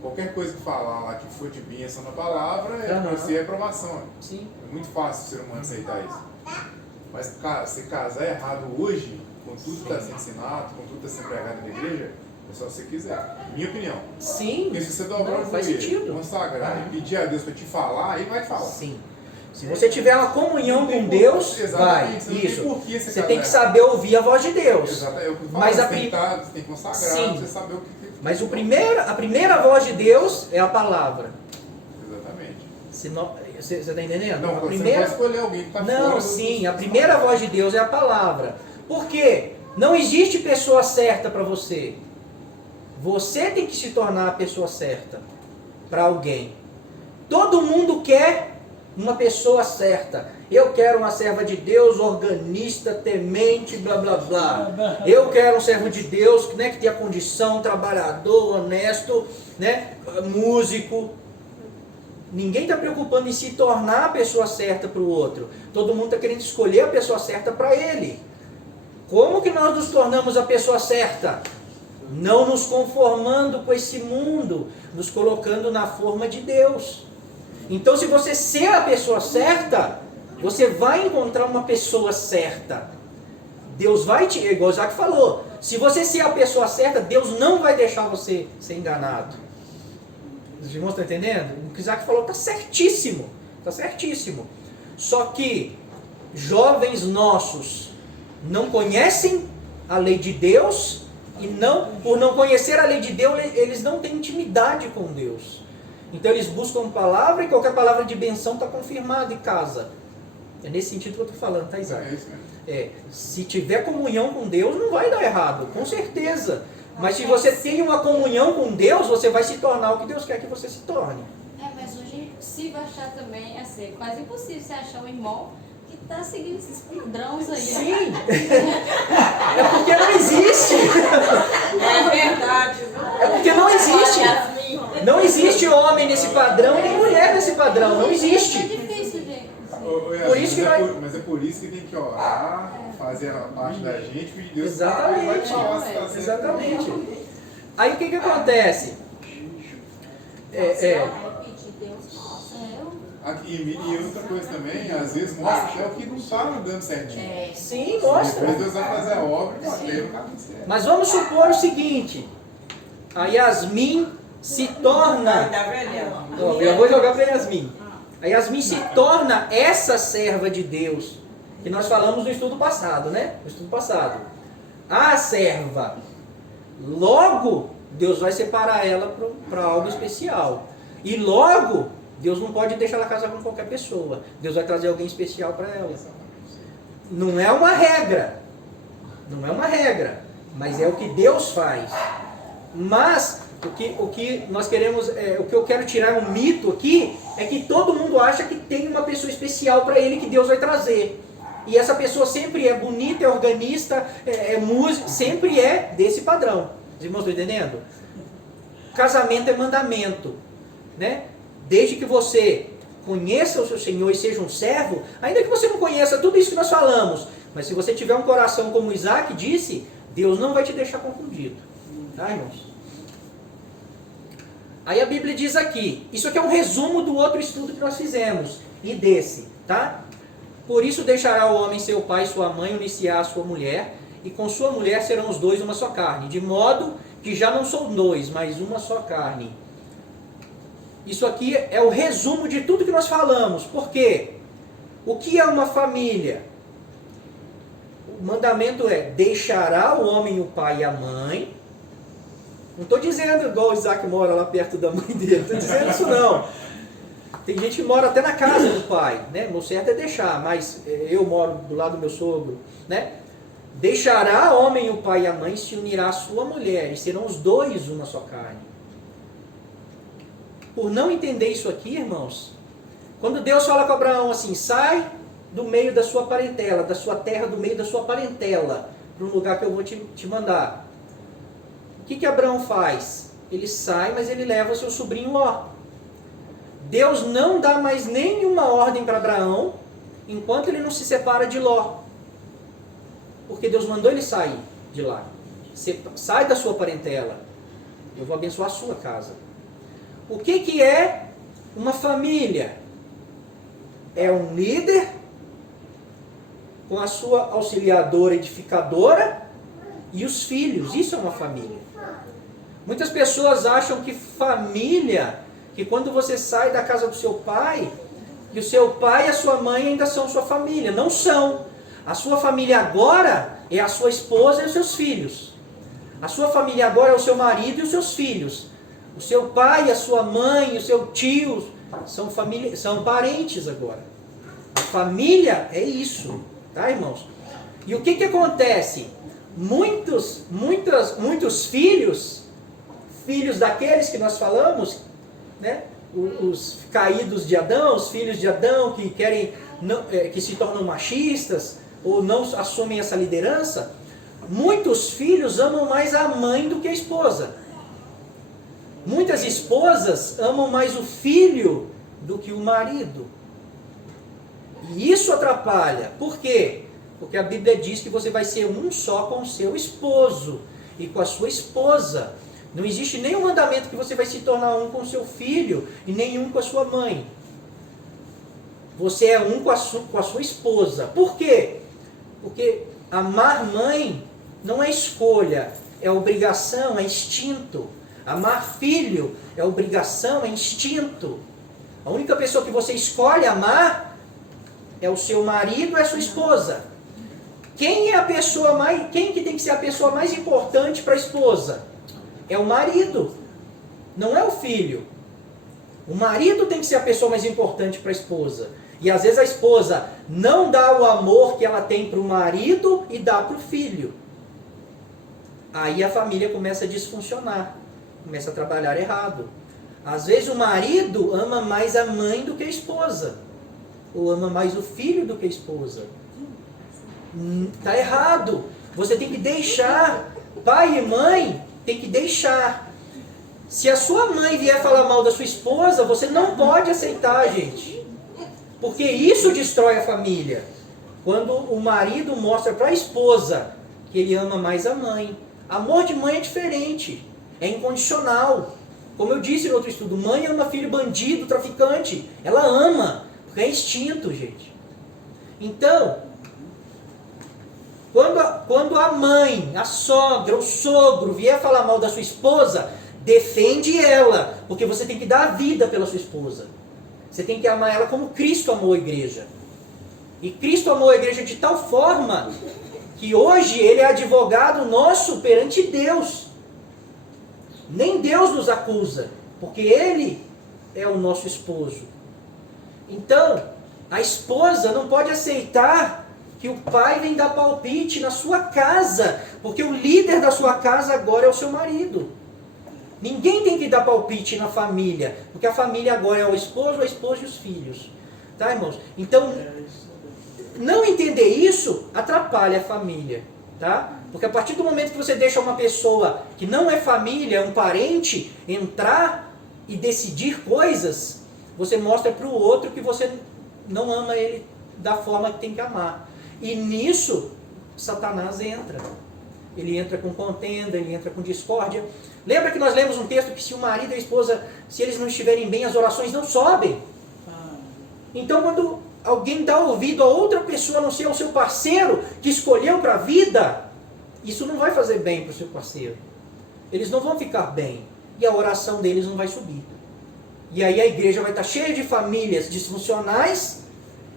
qualquer coisa que falar lá que for de bênção na palavra, para você é aprovação. Sim. É muito fácil o ser humano aceitar isso. Mas, cara, se casar errado hoje, com tudo que está sendo ensinado, com tudo que está sendo pregado na igreja, é só se você quiser. Minha opinião. Sim. Porque se você dobrar o joelho, consagrar e pedir a Deus para te falar, aí vai falar. Sim. Se você tiver uma comunhão com Deus, vai. Isso. Você tem que saber ouvir a voz de Deus. Exatamente. Mas você tem que consagrar, sim. Você saber o que... Mas a primeira voz de Deus é a palavra. Exatamente. Você está entendendo? Não, a você primeira... não pode escolher alguém que está fora. Não, sim. A primeira voz de Deus é a palavra. Por quê? Não existe pessoa certa para você. Você tem que se tornar a pessoa certa para alguém. Todo mundo quer uma pessoa certa. Eu quero uma serva de Deus, organista, temente, blá blá blá. Eu quero um servo de Deus, né, que tenha condição, trabalhador, honesto, né, músico. Ninguém está preocupando em se tornar a pessoa certa para o outro. Todo mundo está querendo escolher a pessoa certa para ele. Como que nós nos tornamos a pessoa certa? Não nos conformando com esse mundo, nos colocando na forma de Deus. Então, se você ser a pessoa certa, você vai encontrar uma pessoa certa. Deus vai te... Igual o Isaac falou, se você ser a pessoa certa, Deus não vai deixar você ser enganado. Os irmãos estão entendendo? O que o Isaac falou está certíssimo. Está certíssimo. Só que jovens nossos não conhecem a lei de Deus e por não conhecer a lei de Deus, eles não têm intimidade com Deus. Então eles buscam palavra e qualquer palavra de benção está confirmada em casa. É nesse sentido que eu estou falando, tá, Isaac? É isso mesmo. Se tiver comunhão com Deus, não vai dar errado, com certeza. Mas se você tem uma comunhão com Deus, você vai se tornar o que Deus quer que você se torne. Mas hoje é impossível achar também, assim, quase impossível você achar um irmão que está seguindo esses padrões aí. Sim. É porque não existe. É verdade. É porque não existe. Não existe homem nesse padrão, nem mulher nesse padrão. Não existe. Por isso que vai... Mas é por isso que tem que orar, fazer a parte da gente, e Deus Exatamente. vai falar se tá certo. Exatamente. Aí o que acontece? Pedir Deus nosso. E outra coisa também, às vezes mostra até o que não está dando certinho. Sim, mostra. Depois Deus vai fazer a obra e bater no caminho certo. Mas vamos supor o seguinte: a Yasmin se torna. Da velha. Eu vou jogar para Yasmin. A Yasmin se torna essa serva de Deus que nós falamos no estudo passado, né? No estudo passado. A serva. Logo, Deus vai separar ela para algo especial. E logo, Deus não pode deixar ela casar com qualquer pessoa. Deus vai trazer alguém especial para ela. Não é uma regra. Não é uma regra. Mas é o que Deus faz. Mas o que nós queremos, o que eu quero tirar um mito aqui é que todo mundo acha que tem uma pessoa especial para ele que Deus vai trazer. E essa pessoa sempre é bonita, é organista, é música, sempre é desse padrão. Os irmãos estão entendendo? Casamento é mandamento, né? Desde que você conheça o seu Senhor e seja um servo, ainda que você não conheça tudo isso que nós falamos, mas se você tiver um coração como Isaac disse, Deus não vai te deixar confundido. Tá, irmãos? Aí a Bíblia diz aqui, isso aqui é um resumo do outro estudo que nós fizemos, e desse, tá? Por isso deixará o homem seu pai e sua mãe, unir-se-á a sua mulher, e com sua mulher serão os dois uma só carne, de modo que já não são dois, mas uma só carne. Isso aqui é o resumo de tudo que nós falamos. Por quê? O que é uma família? O mandamento é, deixará o homem o pai e a mãe. Não estou dizendo igual o Isaac mora lá perto da mãe dele, não estou dizendo isso não. Tem gente que mora até na casa do pai, né? O certo é deixar, mas eu moro do lado do meu sogro, né? Deixará o homem o pai e a mãe, se unirá a sua mulher, e serão os dois uma só carne. Por não entender isso aqui, irmãos, quando Deus fala com Abraão assim, sai do meio da sua parentela, da sua terra, do meio da sua parentela, para um lugar que eu vou te mandar. O que Abraão faz? Ele sai, mas ele leva seu sobrinho Ló. Deus não dá mais nenhuma ordem para Abraão, enquanto ele não se separa de Ló. Porque Deus mandou ele sair de lá. Sai da sua parentela. Eu vou abençoar a sua casa. O que é uma família? É um líder com a sua auxiliadora edificadora e os filhos. Isso é uma família. Muitas pessoas acham que família, que quando você sai da casa do seu pai, que o seu pai e a sua mãe ainda são sua família. Não são. A sua família agora é a sua esposa e os seus filhos. A sua família agora é o seu marido e os seus filhos. O seu pai, a sua mãe, o seu tio são parentes agora. A família é isso, tá, irmãos? E o que acontece? Muitos filhos daqueles que nós falamos, né? Os caídos de Adão, os filhos de Adão que querem, que se tornam machistas ou não assumem essa liderança, muitos filhos amam mais a mãe do que a esposa. Muitas esposas amam mais o filho do que o marido. E isso atrapalha. Por quê? Porque a Bíblia diz que você vai ser um só com o seu esposo e com a sua esposa. Não existe nenhum mandamento que você vai se tornar um com o seu filho e nenhum com a sua mãe. Você é um com a sua esposa. Por quê? Porque amar mãe não é escolha, é obrigação, é instinto. Amar filho é obrigação, é instinto. A única pessoa que você escolhe amar é o seu marido, é a sua esposa. Quem que tem que ser a pessoa mais importante para a esposa? É o marido, não é o filho. O marido tem que ser a pessoa mais importante para a esposa. E às vezes a esposa não dá o amor que ela tem para o marido e dá para o filho. Aí a família começa a disfuncionar, começa a trabalhar errado. Às vezes o marido ama mais a mãe do que a esposa, ou ama mais o filho do que a esposa. Está errado. Você tem que deixar. Pai e mãe tem que deixar. Se a sua mãe vier falar mal da sua esposa, você não pode aceitar, gente. Porque isso destrói a família. Quando o marido mostra para a esposa que ele ama mais a mãe. Amor de mãe é diferente, é incondicional. Como eu disse no outro estudo, mãe ama filho bandido, traficante. Ela ama, porque é instinto, gente. Então, quando a mãe, a sogra, o sogro vier falar mal da sua esposa, defende ela, porque você tem que dar a vida pela sua esposa. Você tem que amar ela como Cristo amou a igreja. E Cristo amou a igreja de tal forma que hoje ele é advogado nosso perante Deus. Nem Deus nos acusa, porque ele é o nosso esposo. Então, a esposa não pode aceitar que o pai vem dar palpite na sua casa, porque o líder da sua casa agora é o seu marido. Ninguém tem que dar palpite na família, porque a família agora é o esposo, a esposa e os filhos. Tá, irmãos? Então, não entender isso atrapalha a família, tá? Porque a partir do momento que você deixa uma pessoa que não é família, um parente, entrar e decidir coisas, você mostra para o outro que você não ama ele da forma que tem que amar. E nisso, Satanás entra. Ele entra com contenda, ele entra com discórdia. Lembra que nós lemos um texto que se o marido e a esposa, se eles não estiverem bem, as orações não sobem. Então quando alguém dá ouvido a outra pessoa, a não ser ao seu parceiro, que escolheu para a vida, isso não vai fazer bem para o seu parceiro. Eles não vão ficar bem. E a oração deles não vai subir. E aí a igreja vai estar cheia de famílias disfuncionais,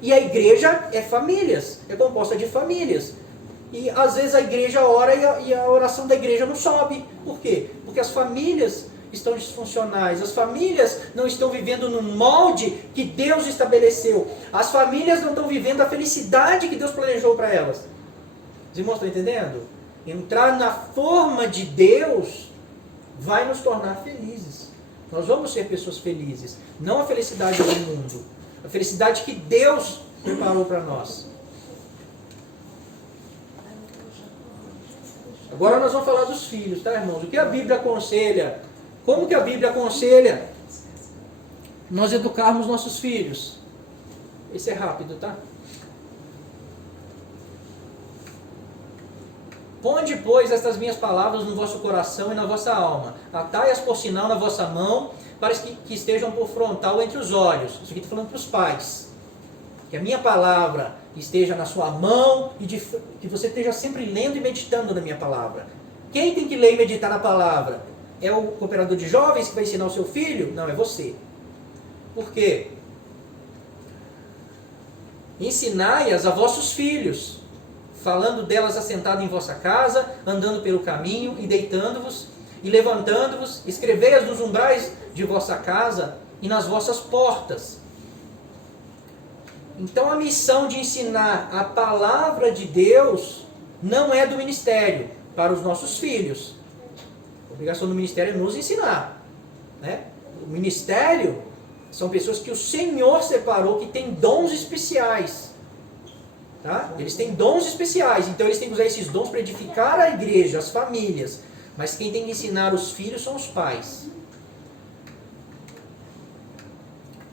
e a igreja é famílias, é composta de famílias. E às vezes a igreja ora e a oração da igreja não sobe. Por quê? Porque as famílias estão disfuncionais. As famílias não estão vivendo no molde que Deus estabeleceu. As famílias não estão vivendo a felicidade que Deus planejou para elas. Os irmãos estão entendendo? Entrar na forma de Deus vai nos tornar felizes. Nós vamos ser pessoas felizes. Não a felicidade do mundo. A felicidade que Deus preparou para nós. Agora nós vamos falar dos filhos, tá, irmãos? O que a Bíblia aconselha? Como que a Bíblia aconselha nós educarmos nossos filhos? Esse é rápido, tá? Ponde, pois, estas minhas palavras no vosso coração e na vossa alma. Atai-as por sinal na vossa mão, para que estejam por frontal entre os olhos. Isso aqui estou falando para os pais. Que a minha palavra esteja na sua mão e que você esteja sempre lendo e meditando na minha palavra. Quem tem que ler e meditar na palavra? É o cooperador de jovens que vai ensinar o seu filho? Não, é você. Por quê? Ensinai-as a vossos filhos, falando delas assentado em vossa casa, andando pelo caminho e deitando-vos e levantando-vos, escrevei-as nos umbrais de vossa casa e nas vossas portas. Então a missão de ensinar a palavra de Deus não é do ministério para os nossos filhos. A obrigação do ministério é nos ensinar, né? O ministério são pessoas que o Senhor separou, que têm dons especiais. Tá? Eles têm dons especiais, então eles têm que usar esses dons para edificar a igreja, as famílias. Mas quem tem que ensinar os filhos são os pais.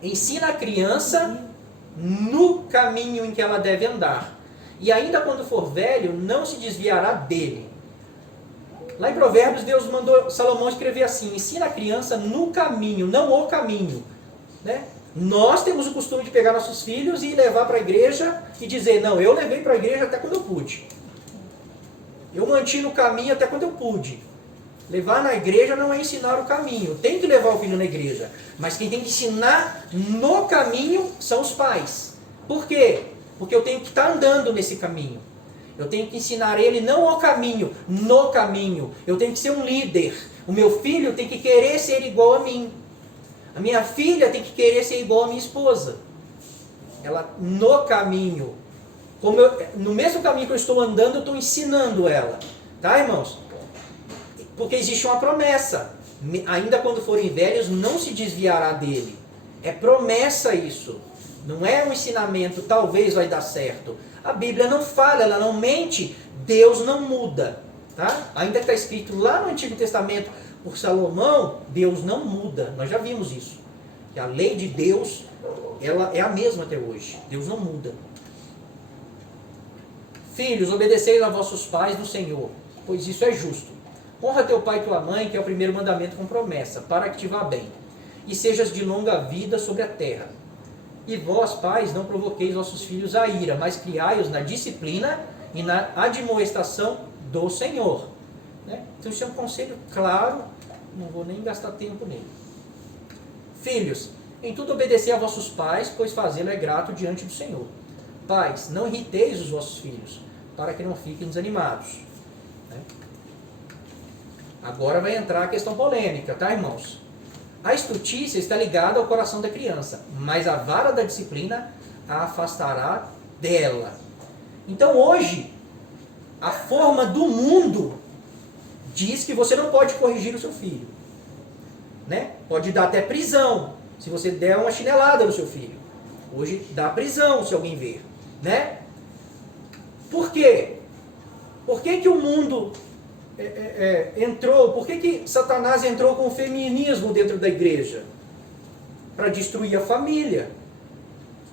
Ensina a criança no caminho em que ela deve andar. E ainda quando for velho, não se desviará dele. Lá em Provérbios, Deus mandou Salomão escrever assim: ensina a criança no caminho, não o caminho. Né? Nós temos o costume de pegar nossos filhos e levar para a igreja e dizer, não, eu levei para a igreja até quando eu pude. Eu mantive o caminho até quando eu pude. Levar na igreja não é ensinar o caminho. Tem que levar o filho na igreja. Mas quem tem que ensinar no caminho são os pais. Por quê? Porque eu tenho que estar andando nesse caminho. Eu tenho que ensinar ele não o caminho, no caminho. Eu tenho que ser um líder. O meu filho tem que querer ser igual a mim. A minha filha tem que querer ser igual a minha esposa. Ela no caminho. No mesmo caminho que eu estou andando, eu estou ensinando ela. Tá, irmãos? Porque existe uma promessa. Ainda quando forem velhos, não se desviará dele. É promessa isso. Não é um ensinamento, talvez vai dar certo. A Bíblia não fala, ela não mente. Deus não muda. Tá? Ainda está escrito lá no Antigo Testamento por Salomão, Deus não muda. Nós já vimos isso. Que a lei de Deus, ela é a mesma até hoje. Deus não muda. Filhos, obedeceis a vossos pais no Senhor, pois isso é justo. Honra teu pai e tua mãe, que é o primeiro mandamento com promessa, para que te vá bem, e sejas de longa vida sobre a terra. E vós, pais, não provoqueis vossos filhos a ira, mas criai-os na disciplina e na admoestação do Senhor. Né? Então isso é um conselho claro, não vou nem gastar tempo nele. Filhos, em tudo obedecei a vossos pais, pois fazê-lo é grato diante do Senhor. Pais, não irriteis os vossos filhos, para que não fiquem desanimados. Né? Agora vai entrar a questão polêmica, tá, irmãos? A estutícia está ligada ao coração da criança, mas a vara da disciplina a afastará dela. Então hoje, a forma do mundo diz que você não pode corrigir o seu filho. Né? Pode dar até prisão, se você der uma chinelada no seu filho. Hoje dá prisão se alguém ver. Né? Por quê? Por que o mundo entrou, por que Satanás entrou com o feminismo dentro da igreja? Para destruir a família.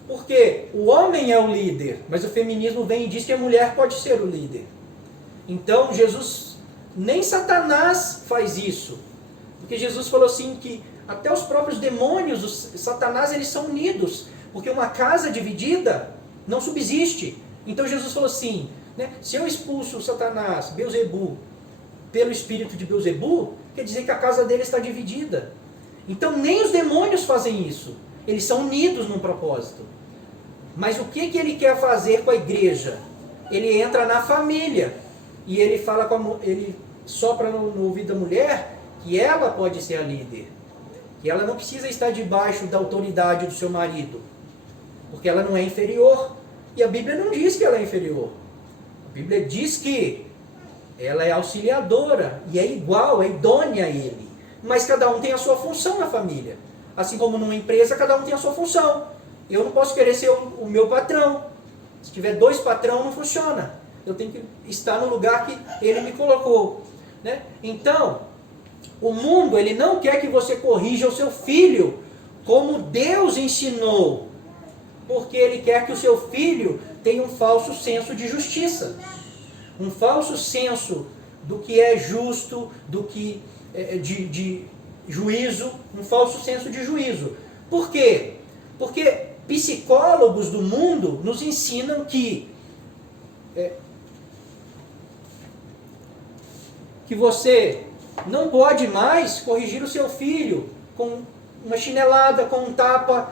Porque o homem é o líder, mas o feminismo vem e diz que a mulher pode ser o líder. Então Jesus, nem Satanás faz isso. Porque Jesus falou assim que até os próprios demônios, os Satanás, eles são unidos. Porque uma casa dividida não subsiste. Então Jesus falou assim, né, se eu expulso o Satanás, Belzebu, pelo espírito de Belzebu, quer dizer que a casa dele está dividida. Então nem os demônios fazem isso. Eles são unidos num propósito. Mas o que ele quer fazer com a igreja? Ele entra na família e ele fala ele sopra no ouvido da mulher que ela pode ser a líder. Que ela não precisa estar debaixo da autoridade do seu marido. Porque ela não é inferior. E a Bíblia não diz que ela é inferior. A Bíblia diz que ela é auxiliadora e é igual, é idônea a ele. Mas cada um tem a sua função na família. Assim como numa empresa, cada um tem a sua função. Eu não posso querer ser o meu patrão. Se tiver dois patrões, não funciona. Eu tenho que estar no lugar que ele me colocou. Né? Então, o mundo ele não quer que você corrija o seu filho como Deus ensinou. Porque ele quer que o seu filho tenha um falso senso de justiça. Um falso senso do que é justo, do que de juízo, um falso senso de juízo. Por quê? Porque psicólogos do mundo nos ensinam que você não pode mais corrigir o seu filho com uma chinelada, com um tapa,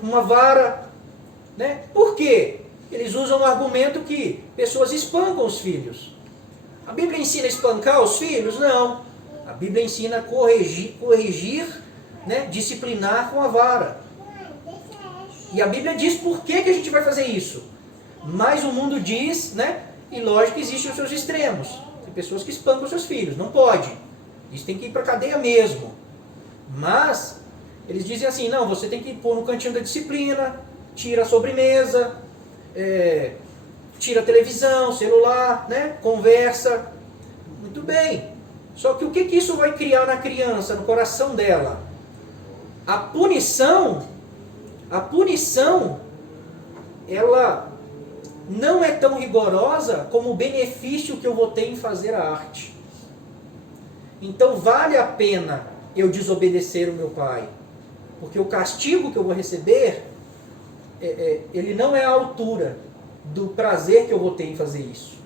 com uma vara. Né? Por quê? Eles usam o argumento que pessoas espancam os filhos. A Bíblia ensina a espancar os filhos? Não. A Bíblia ensina a corrigir, né? Disciplinar com a vara. E a Bíblia diz por que a gente vai fazer isso. Mas o mundo diz, né? E lógico que existem os seus extremos. Tem pessoas que espancam os seus filhos. Não pode. Isso tem que ir para a cadeia mesmo. Mas eles dizem assim, não, você tem que pôr no cantinho da disciplina, tira a sobremesa, tira a televisão, celular, né? Conversa. Muito bem. Só que o que isso vai criar na criança, no coração dela? A punição, ela não é tão rigorosa como o benefício que eu vou ter em fazer a arte. Então vale a pena eu desobedecer o meu pai. Porque o castigo que eu vou receber, ele não é à altura do prazer que eu vou ter em fazer isso.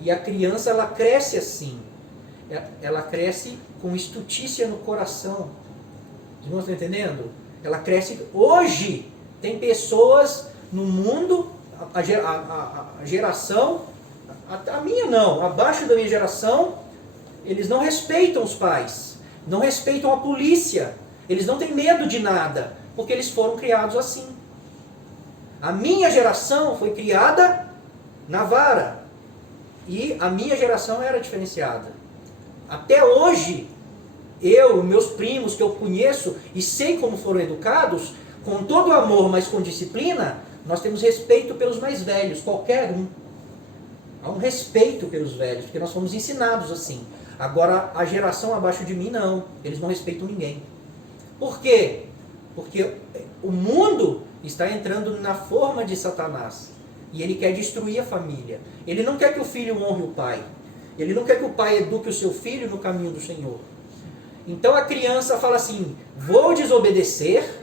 E a criança, ela cresce assim. Ela cresce com estutícia no coração. Os irmãos estão entendendo? Ela cresce... Hoje, tem pessoas no mundo, a geração, a minha não, abaixo da minha geração, eles não respeitam os pais, não respeitam a polícia, eles não têm medo de nada, porque eles foram criados assim. A minha geração foi criada na vara, e a minha geração era diferenciada. Até hoje, eu, meus primos que eu conheço e sei como foram educados, com todo amor, mas com disciplina, nós temos respeito pelos mais velhos, qualquer um. Há um respeito pelos velhos, porque nós fomos ensinados assim. Agora, a geração abaixo de mim, não. Eles não respeitam ninguém. Por quê? Porque o mundo está entrando na forma de Satanás. E ele quer destruir a família. Ele não quer que o filho honre o pai. Ele não quer que o pai eduque o seu filho no caminho do Senhor. Então a criança fala assim, vou desobedecer,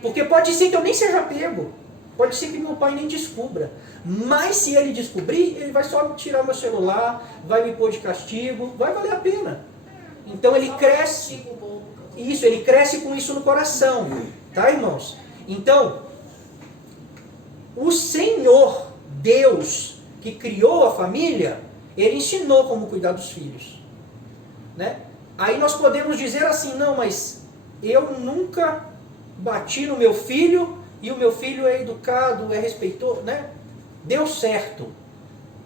porque pode ser que eu nem seja pego. Pode ser que meu pai nem descubra. Mas se ele descobrir, ele vai só tirar meu celular, vai me pôr de castigo, vai valer a pena. Então ele cresce. Isso, ele cresce com isso no coração. Tá, irmãos? Então, o Senhor, Deus, que criou a família, ele ensinou como cuidar dos filhos. Né? Aí nós podemos dizer assim, não, mas eu nunca bati no meu filho e o meu filho é educado, é respeitoso, né? Deu certo.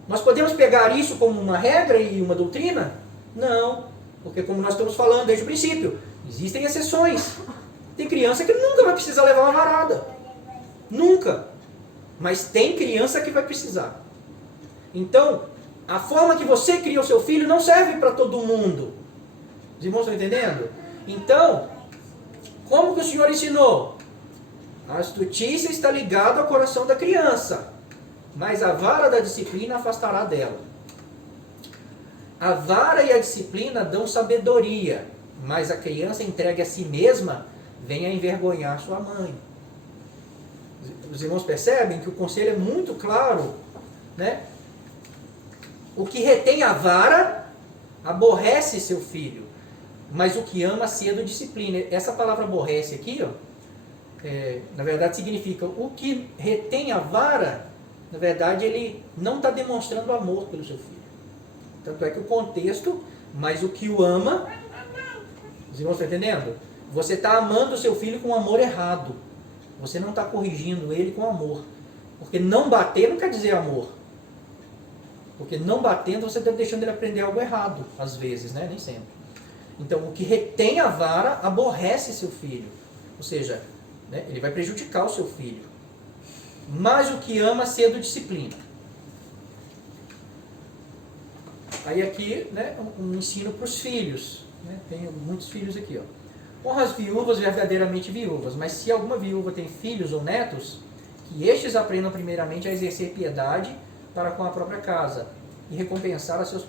Nós podemos pegar isso como uma regra e uma doutrina? Não, porque como nós estamos falando desde o princípio, existem exceções. Tem criança que nunca vai precisar levar uma varada. Nunca. Mas tem criança que vai precisar. Então, a forma que você cria o seu filho não serve para todo mundo. Os irmãos estão entendendo? Então, como que o Senhor ensinou? A astutícia está ligada ao coração da criança, mas a vara da disciplina afastará dela. A vara e a disciplina dão sabedoria, mas a criança entregue a si mesma vem a envergonhar sua mãe. Os irmãos percebem que o conselho é muito claro, né? O que retém a vara aborrece seu filho, mas o que ama cedo disciplina. Essa palavra aborrece aqui, ó, na verdade significa o que retém a vara, na verdade ele não está demonstrando amor pelo seu filho. Tanto é que o contexto, mas o que o ama, os irmãos estão entendendo? Você está amando o seu filho com amor errado. Você não está corrigindo ele com amor. Porque não bater não quer dizer amor. Porque não batendo você está deixando ele aprender algo errado, às vezes, né? Nem sempre. Então, o que retém a vara aborrece seu filho. Ou seja, né, ele vai prejudicar o seu filho. Mas o que ama cedo disciplina. Aí aqui, né, um ensino para os filhos. Né? Tenho muitos filhos aqui. Ó. Honra as viúvas verdadeiramente viúvas, mas se alguma viúva tem filhos ou netos, que estes aprendam primeiramente a exercer piedade para com a própria casa e recompensar a seus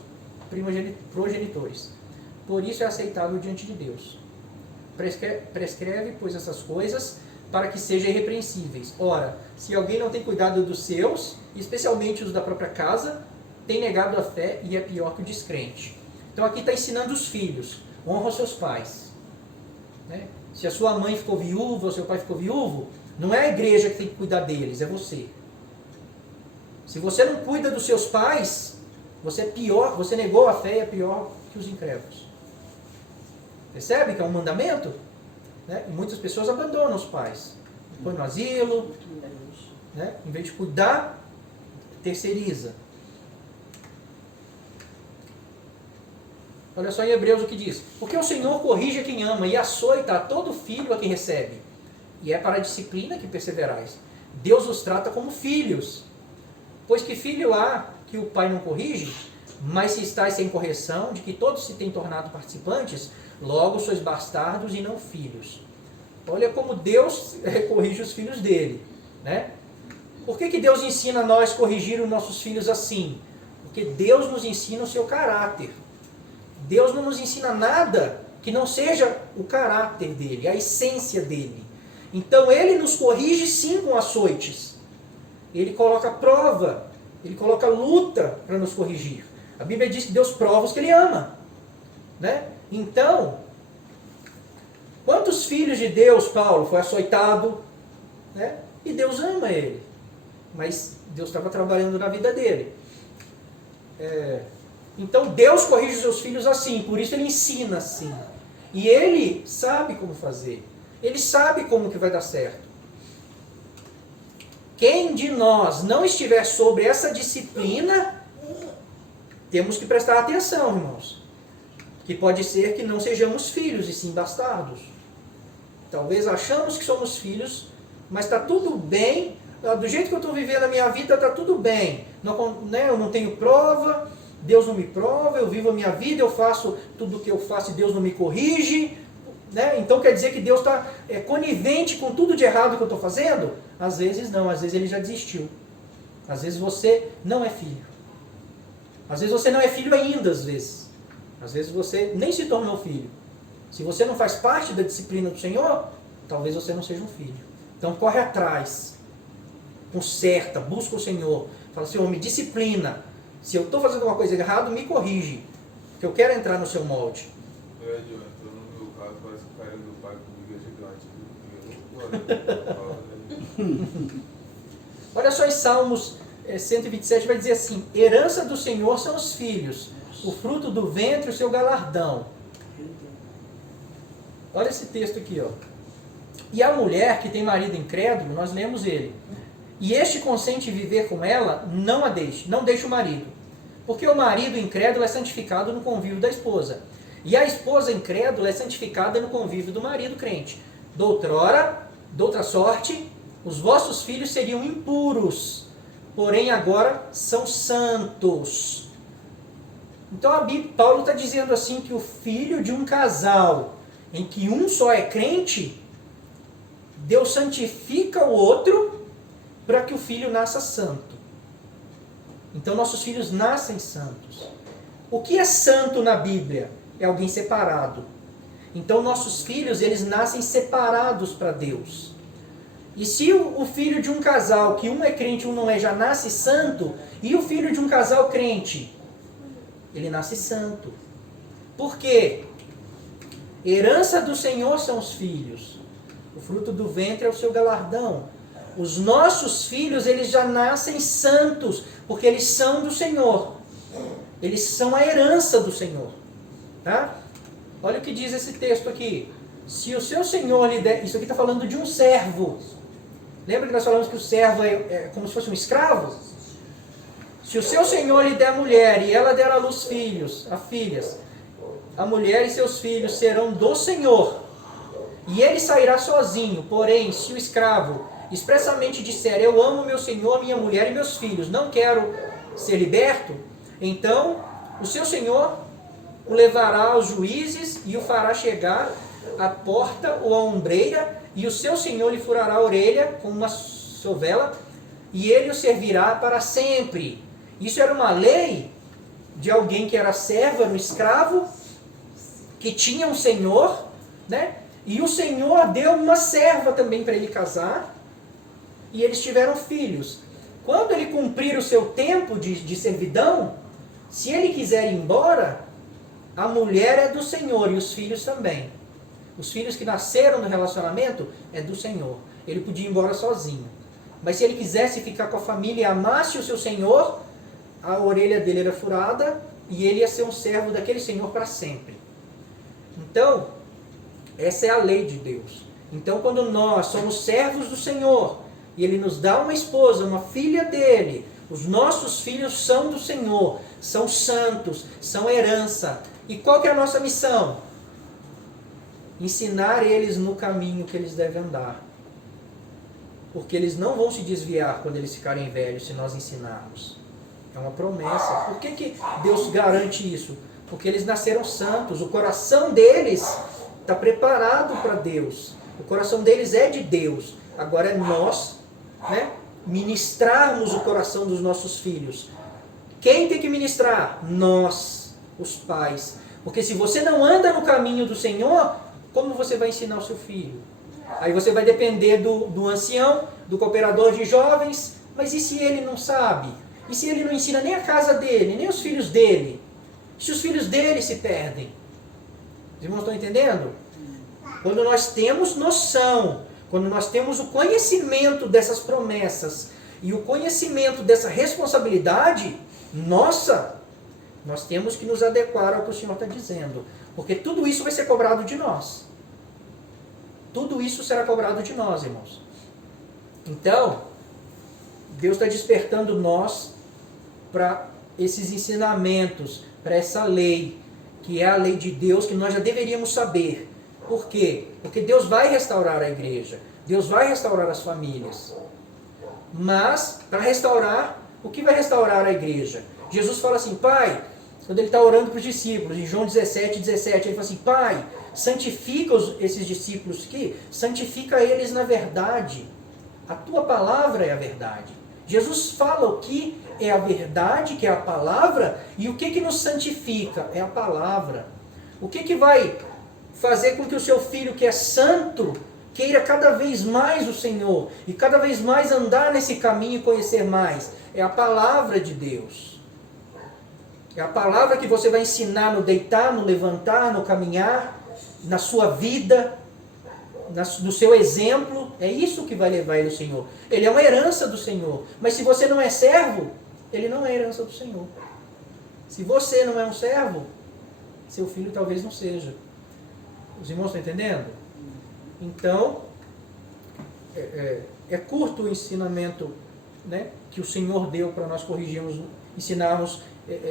progenitores. Por isso é aceitável diante de Deus. Prescreve, pois, essas coisas para que sejam irrepreensíveis. Ora, se alguém não tem cuidado dos seus, especialmente os da própria casa, tem negado a fé e é pior que o descrente. Então aqui está ensinando os filhos. Honra os seus pais. Né? Se a sua mãe ficou viúva ou seu pai ficou viúvo, não é a igreja que tem que cuidar deles, é você. Se você não cuida dos seus pais, você é pior, você negou a fé e é pior que os incrédulos. Percebe que é um mandamento? Né? E muitas pessoas abandonam os pais. Põe no asilo, né? Em vez de cuidar, terceiriza. Olha só em Hebreus o que diz. Porque o Senhor corrige a quem ama e açoita a todo filho a quem recebe. E é para a disciplina que perseverais. Deus os trata como filhos. Pois que filho há que o pai não corrige? Mas se estáis sem correção, de que todos se têm tornado participantes, logo sois bastardos e não filhos. Olha como Deus corrige os filhos dele. Né? Por que Deus ensina a nós corrigir os nossos filhos assim? Porque Deus nos ensina o seu caráter. Deus não nos ensina nada que não seja o caráter dele, a essência dele. Então ele nos corrige sim com açoites. Ele coloca prova, ele coloca luta para nos corrigir. A Bíblia diz que Deus prova os que ele ama. Né? Então, quantos filhos de Deus Paulo foi açoitado? Né? E Deus ama ele. Mas Deus estava trabalhando na vida dele. Então Deus corrige os seus filhos assim, por isso ele ensina assim. E ele sabe como fazer. Ele sabe como que vai dar certo. Quem de nós não estiver sobre essa disciplina, temos que prestar atenção, irmãos. Que pode ser que não sejamos filhos e sim bastardos. Talvez achamos que somos filhos, mas está tudo bem. Do jeito que eu estou vivendo a minha vida, está tudo bem. Não, né, eu não tenho prova, Deus não me prova, eu vivo a minha vida, eu faço tudo o que eu faço e Deus não me corrige. Né? Então quer dizer que Deus está conivente com tudo de errado que eu estou fazendo? Às vezes não, às vezes ele já desistiu. Às vezes você não é filho. Às vezes você não é filho ainda, às vezes. Às vezes você nem se tornou filho. Se você não faz parte da disciplina do Senhor, talvez você não seja um filho. Então corre atrás, conserta, busca o Senhor. Fala, Senhor, me disciplina. Se eu estou fazendo alguma coisa errada, me corrige. Porque eu quero entrar no seu molde. Então no meu caso parece que o carinho do pai comigo é gigante. Olha só em Salmos 127 vai dizer assim: herança do Senhor são os filhos, o fruto do ventre o seu galardão. Olha esse texto aqui, ó. E a mulher que tem marido incrédulo, nós lemos ele. E este consente viver com ela, não a deixe, não deixe o marido. Porque o marido incrédulo é santificado no convívio da esposa. E a esposa incrédula é santificada no convívio do marido crente. Doutra sorte, os vossos filhos seriam impuros, porém agora são santos. Então Paulo está dizendo assim que o filho de um casal em que um só é crente, Deus santifica o outro para que o filho nasça santo. Então nossos filhos nascem santos. O que é santo na Bíblia? É alguém separado. Então nossos filhos, eles nascem separados para Deus. E se o filho de um casal, que um é crente e um não é, já nasce santo, e o filho de um casal crente, ele nasce santo. Por quê? Herança do Senhor são os filhos. O fruto do ventre é o seu galardão. Os nossos filhos, eles já nascem santos, porque eles são do Senhor. Eles são a herança do Senhor. Tá? Olha o que diz esse texto aqui. Se o seu Senhor lhe der... Isso aqui está falando de um servo. Lembra que nós falamos que o servo é como se fosse um escravo? Se o seu Senhor lhe der a mulher e ela der à luz filhos, a filhas, a mulher e seus filhos serão do Senhor. E ele sairá sozinho. Porém, se o escravo expressamente disser, eu amo meu Senhor, minha mulher e meus filhos, não quero ser liberto, então o seu Senhor o levará aos juízes e o fará chegar à porta ou à ombreira, e o seu Senhor lhe furará a orelha com uma sovela, e ele o servirá para sempre. Isso era uma lei de alguém que era servo, era um escravo, que tinha um senhor, né? E o Senhor deu uma serva também para ele casar, e eles tiveram filhos. Quando ele cumprir o seu tempo de servidão, se ele quiser ir embora, a mulher é do Senhor e os filhos também. Os filhos que nasceram no relacionamento é do Senhor. Ele podia ir embora sozinho. Mas se ele quisesse ficar com a família e amasse o seu Senhor, a orelha dele era furada e ele ia ser um servo daquele Senhor para sempre. Então, essa é a lei de Deus. Então, quando nós somos servos do Senhor e Ele nos dá uma esposa, uma filha dele, os nossos filhos são do Senhor, são santos, são herança. E qual que é a nossa missão? Ensinar eles no caminho que eles devem andar. Porque eles não vão se desviar quando eles ficarem velhos, se nós ensinarmos. É uma promessa. Por que Deus garante isso? Porque eles nasceram santos, o coração deles está preparado para Deus. O coração deles é de Deus. Agora é nós, né, ministrarmos o coração dos nossos filhos. Quem tem que ministrar? Nós, os pais. Porque se você não anda no caminho do Senhor, como você vai ensinar o seu filho? Aí você vai depender do ancião, do cooperador de jovens. Mas e se ele não sabe? E se ele não ensina nem a casa dele, nem os filhos dele? Se os filhos dele se perdem? Os irmãos estão entendendo? Quando nós temos noção, quando nós temos o conhecimento dessas promessas e o conhecimento dessa responsabilidade, nossa, nós temos que nos adequar ao que o Senhor está dizendo. Porque tudo isso vai ser cobrado de nós. Tudo isso será cobrado de nós, irmãos. Então, Deus está despertando nós para esses ensinamentos, para essa lei, que é a lei de Deus, que nós já deveríamos saber. Por quê? Porque Deus vai restaurar a igreja. Deus vai restaurar as famílias. Mas, para restaurar, o que vai restaurar a igreja? Jesus fala assim, Pai, Quando ele está orando para os discípulos, em João 17, ele fala assim, Pai, santifica esses discípulos aqui, santifica eles na verdade. A tua palavra é a verdade. Jesus fala o que é a verdade, que é a palavra, e o que nos santifica? É a palavra. O que vai fazer com que o seu filho, que é santo, queira cada vez mais o Senhor, e cada vez mais andar nesse caminho e conhecer mais? É a palavra de Deus. É a palavra que você vai ensinar no deitar, no levantar, no caminhar, na sua vida, no seu exemplo. É isso que vai levar ele ao Senhor. Ele é uma herança do Senhor. Mas se você não é servo, ele não é herança do Senhor. Se você não é um servo, seu filho talvez não seja. Os irmãos estão entendendo? Então, é curto o ensinamento, né, que o Senhor deu para nós corrigirmos, ensinarmos,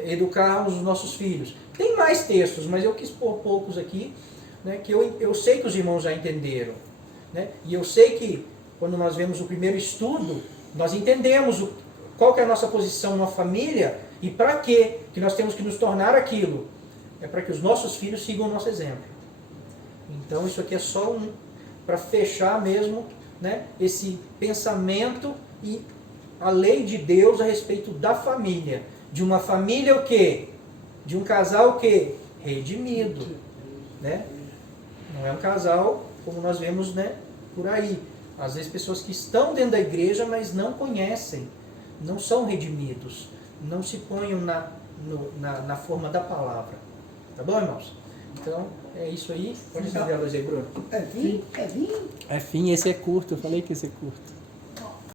educarmos os nossos filhos. Tem mais textos, mas eu quis pôr poucos aqui, né, que eu sei que os irmãos já entenderam. Né, e eu sei que, quando nós vemos o primeiro estudo, nós entendemos qual que é a nossa posição numa família e para que nós temos que nos tornar aquilo. É para que os nossos filhos sigam o nosso exemplo. Então, isso aqui é só para fechar mesmo, né, esse pensamento e a lei de Deus a respeito da família. De uma família o quê? De um casal o quê? Redimido. Né? Não é um casal como nós vemos, né, por aí. Às vezes pessoas que estão dentro da igreja, mas não conhecem, não são redimidos, não se ponham na forma da palavra. Tá bom, irmãos? Então, é isso aí. Pode acender a luz aí, Bruno. É fim? É fim, esse é curto, eu falei que esse é curto.